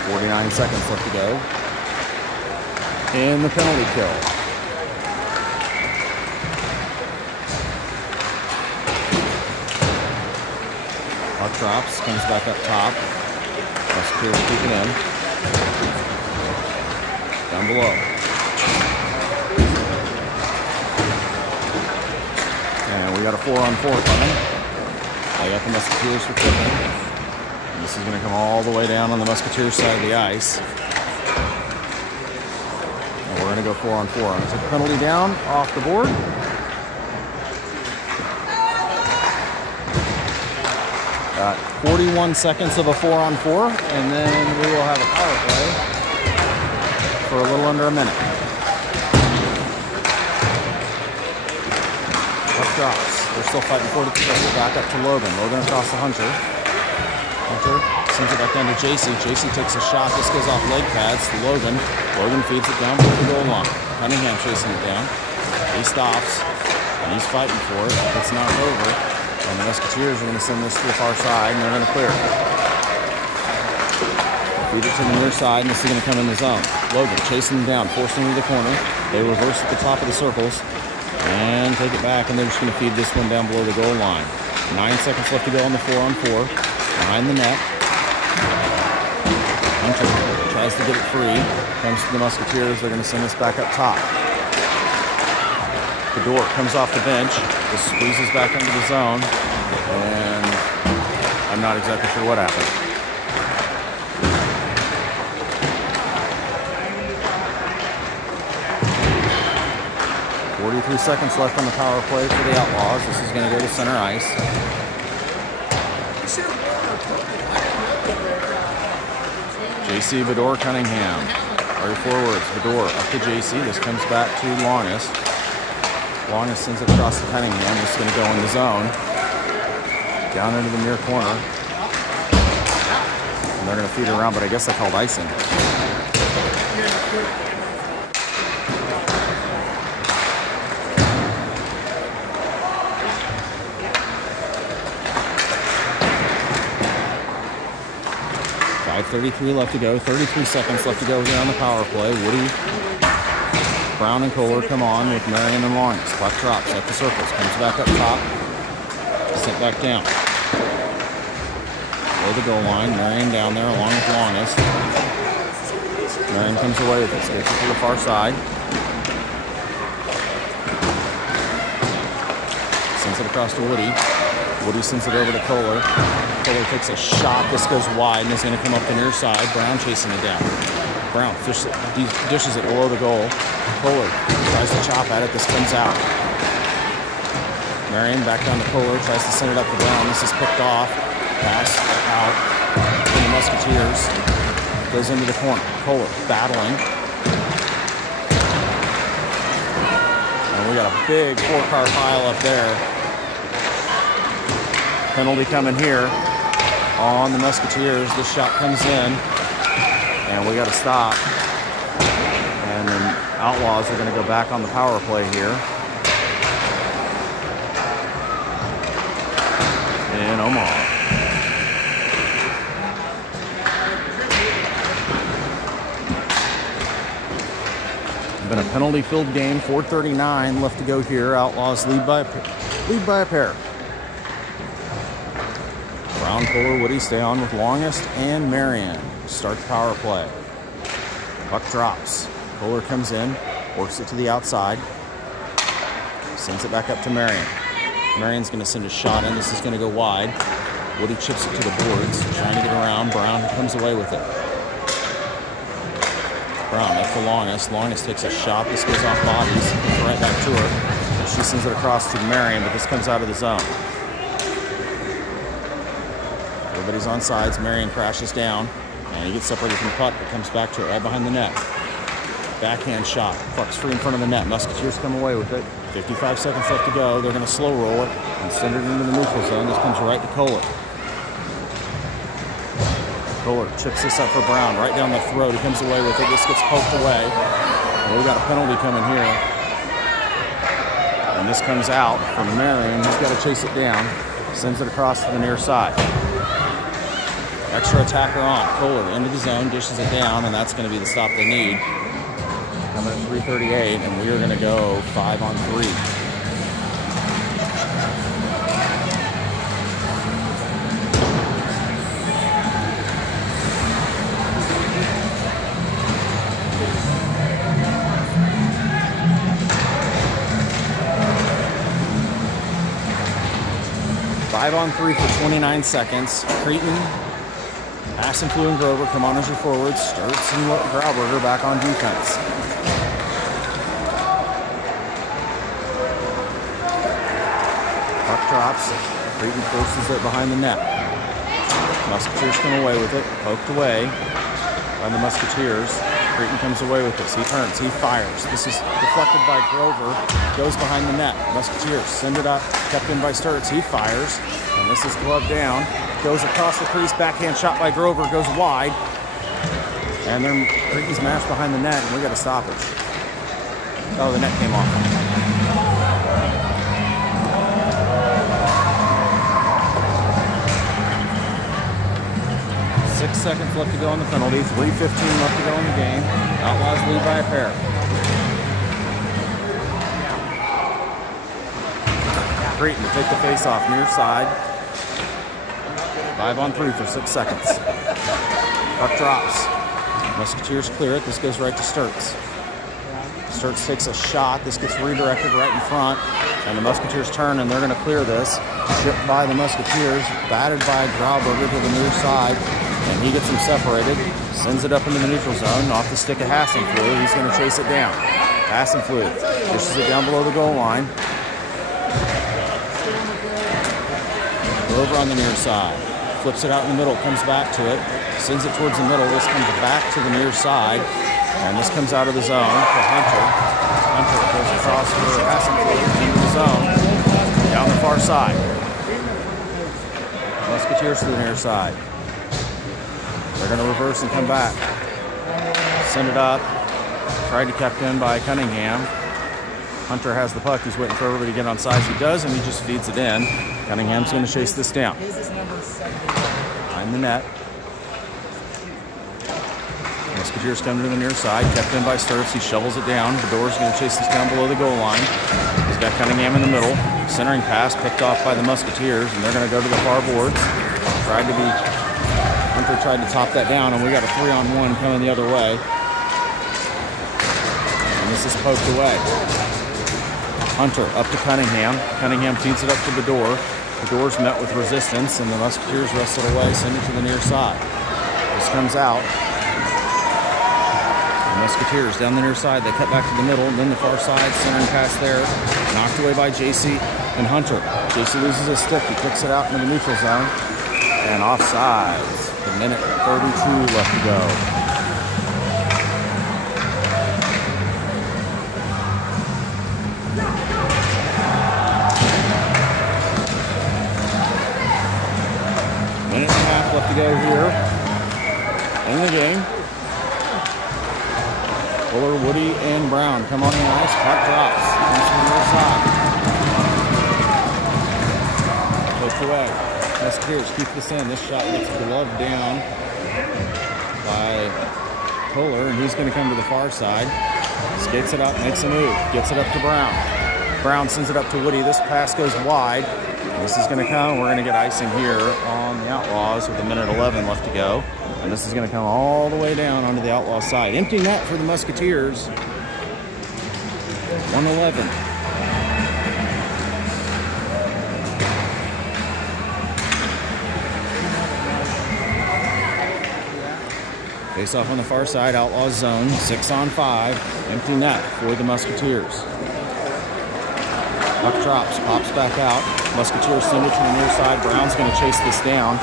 .49 seconds left to go. And the penalty kill. Puck drops, comes back up top. Musketeers keep it in. Down below. And we got a 4-on-4 coming. They got the Musketeers for kicking. And this is going to come all the way down on the Musketeers side of the ice. And we're going to go 4-on-4. I'm going to take a penalty down off the board. Got 41 seconds of a 4-on-4, and then we will have a power play for a little under a minute. Puck drops. They're still fighting for the possession. Back up to Logan. Logan across the Hunter. Hunter sends it back down to JC. JC takes a shot. This goes off leg pads to Logan. Logan feeds it down to the goal line. Cunningham chasing it down. He stops, and he's fighting for it. It's knocked over. And the Musketeers are going to send this to the far side, and they're going to clear it. Feed it to the near side, and this is going to come in the zone. Logan chasing them down, forcing them to the corner. They reverse at the top of the circles and take it back, and they're just going to feed this one down below the goal line. 9 seconds left to go on the 4-on-4. Behind the net. Hunter tries to get it free. Comes to the Musketeers. They're going to send this back up top. Bedore comes off the bench, just squeezes back into the zone, and I'm not exactly sure what happened. .43 seconds left on the power play for the Outlaws. This is going to go to center ice. JC, Bedore, Cunningham. Right forwards, Bedore up to JC. This comes back to Longest. Longest sends it across to Cunningham. This is going to go in the zone. Down into the near corner. And they're going to feed it around, but I guess they called icing. .33 left to go. 33 seconds left to go here on the power play. Woody, Brown, and Kohler come on with Marion and Lawrence. Puck drops at the circles. Comes back up top. Sent back down. Below the goal line. Marion down there along with Longest. Marion comes away with this. Gets it to the far side. Sends it across to Woody. Woody sends it over to Kohler. Kohler takes a shot. This goes wide and is going to come up the near side. Brown chasing it down. Brown dishes it below the goal. Kohler tries to chop at it. This comes out. Marion back down to Kohler. Tries to send it up to Brown. This is picked off. Pass out to the Musketeers. Goes into the corner. Kohler battling. And we got a big 4-car pile up there. Penalty coming here on the Musketeers. This shot comes in, and we got to stop. And then Outlaws are going to go back on the power play here. In Omaha. Been a penalty-filled game. 4:39 left to go here. Outlaws lead by a pair. Brown, Kohler, Woody stay on with Longest and Marion. Start the power play. Puck drops. Kohler comes in, works it to the outside, sends it back up to Marion. Marion's going to send a shot in. This is going to go wide. Woody chips it to the boards, trying to get around. Brown comes away with it. Brown up for Longest. Longest takes a shot. This goes off bodies. Comes right back to her. She sends it across to Marion, but this comes out of the zone. Everybody's on sides. Marion crashes down, and he gets separated from the puck, but comes back to it right behind the net. Backhand shot. Puck's free in front of the net. Musketeers come away with it. 55 seconds left to go. They're going to slow roll it and send it into the neutral zone. This comes right to Kohler. Kohler chips this up for Brown. Right down the throat. He comes away with it. This gets poked away. Well, we got a penalty coming here. And this comes out from Marion. He's got to chase it down. Sends it across to the near side. Extra attacker on. Kohler into the zone, dishes it down, and that's going to be the stop they need. Coming at 3:38, and we are going to go 5-on-3. Five on 3 for 29 seconds. Creighton, Hassenflue and Grover come on as your forwards. Sturts and Grauberger back on defense. Puck drops. Creighton forces it behind the net. Musketeers come away with it. Poked away by the Musketeers. Creighton comes away with this. He turns. He fires. This is deflected by Grover. Goes behind the net. Musketeers send it up. Kept in by Sturts. He fires. And this is gloved down. Goes across the crease. Backhand shot by Grover. Goes wide. And then Creighton's mashed behind the net. And we got to stop it. Oh, the net came off. 6 seconds left to go on the penalty. 3:15 left to go in the game. Outlaws lead by a pair. Creighton to take the face off near side. 5-on-3 for 6 seconds. Puck drops. Musketeers clear it. This goes right to Sturts. Sturts takes a shot. This gets redirected right in front. And the Musketeers turn and they're going to clear this. Shipped by the Musketeers. Batted by Grauberger to the near side. And he gets him separated. Sends it up into the neutral zone. Off the stick of Hassenflue. He's going to chase it down. Hassenflue pushes it down below the goal line. Over on the near side. Flips it out in the middle. Comes back to it. Sends it towards the middle. This comes back to the near side. And this comes out of the zone for Hunter. Hunter goes across for Hassenflue into the zone. Down the far side. Musketeers to the near side. They're going to reverse and come back. Send it up. Tried to kept in by Cunningham. Hunter has the puck. He's waiting for everybody to get on sides. He does, and he just feeds it in. Cunningham's going to chase this down. Behind the net. Musketeers come to the near side. Kept in by Sturts. He shovels it down. Bedore's going to chase this down below the goal line. He's got Cunningham in the middle. Centering pass picked off by the Musketeers, and they're going to go to the far boards. Hunter tried to top that down, and we got a 3-on-1 coming the other way. And this is poked away. Hunter up to Cunningham. Cunningham feeds it up to Bedore. Bedore's met with resistance, and the Musketeers wrestle it away, send it to the near side. This comes out. The Musketeers down the near side. They cut back to the middle, and then the far side, centering pass there. Knocked away by JC and Hunter. JC loses his stick. He kicks it out into the neutral zone. And offsides. A minute 32 left to go. Minute and a half left to go here in the game. Fuller, Woody, and Brown come on the ice. Puck drops. Comes from the other side. Pushed away. Musketeers keep this in. This shot gets gloved down by Kohler, and he's going to come to the far side. Skates it up, makes a move, gets it up to Brown. Brown sends it up to Woody. This pass goes wide. This is going to come. We're going to get icing here on the Outlaws with 1:11 left to go. And this is going to come all the way down onto the Outlaws side. Empty net for the Musketeers. 1:11. Face off on the far side, Outlaws zone, 6-on-5, empty net for the Musketeers. Puck drops, pops back out. Musketeers send it to the near side. Brown's going to chase this down.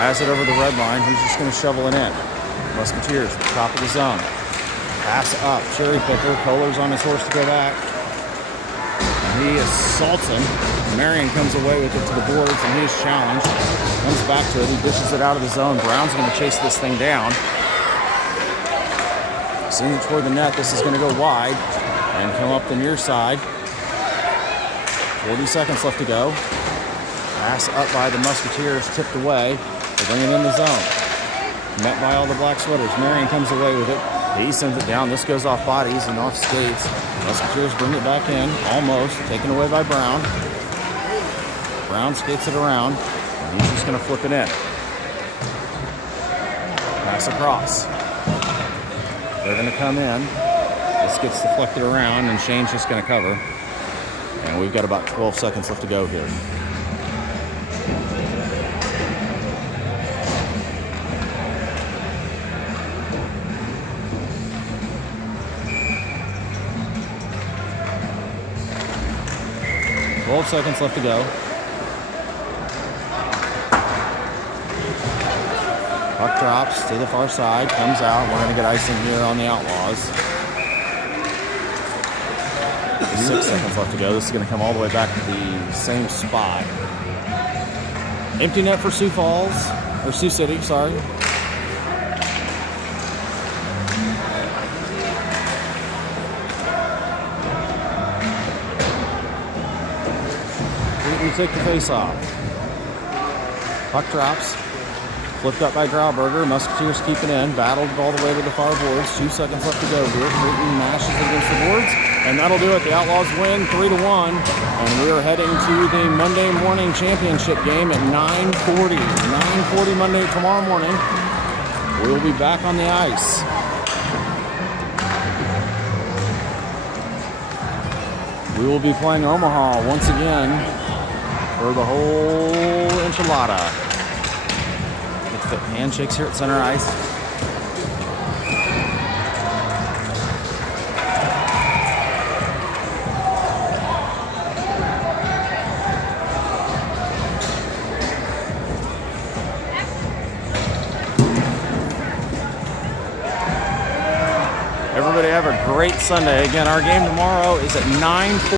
Has it over the red line. He's just going to shovel it in. Musketeers, top of the zone. Pass up. Cherry picker. Kohler's on his horse to go back. He assaults him. Marion comes away with it to the boards, and he is challenged. Comes back to it. He dishes it out of the zone. Brown's going to chase this thing down. Sends it toward the net. This is going to go wide and come up the near side. 40 seconds left to go. Pass up by the Musketeers, tipped away. They bring it in the zone. Met by all the black sweaters. Marion comes away with it. He sends it down. This goes off bodies and off skates. Musketeers bring it back in, almost. Taken away by Brown. Brown skates it around, and he's just going to flip it in. Pass across. They're going to come in. This gets deflected around, and Shane's just going to cover. And we've got about 12 seconds left to go here. Seconds left to go. Puck drops to the far side, comes out. We're going to get icing here on the Outlaws. 6 seconds left to go. This is going to come all the way back to the same spot. Empty net for Sioux Falls, or Sioux City, sorry. We take the face off. Puck drops. Flipped up by Grauberger. Musketeers keep it in. Battled all the way to the far boards. 2 seconds left to go here. Creighton mashes against the boards. And that'll do it. The Outlaws win 3-1. And we are heading to the Monday morning championship game at 9:40. 9:40 Monday tomorrow morning. We'll be back on the ice. We will be playing Omaha once again for the whole enchilada. Get the handshakes here at center ice. Everybody have a great Sunday. Again, our game tomorrow is at 9:40.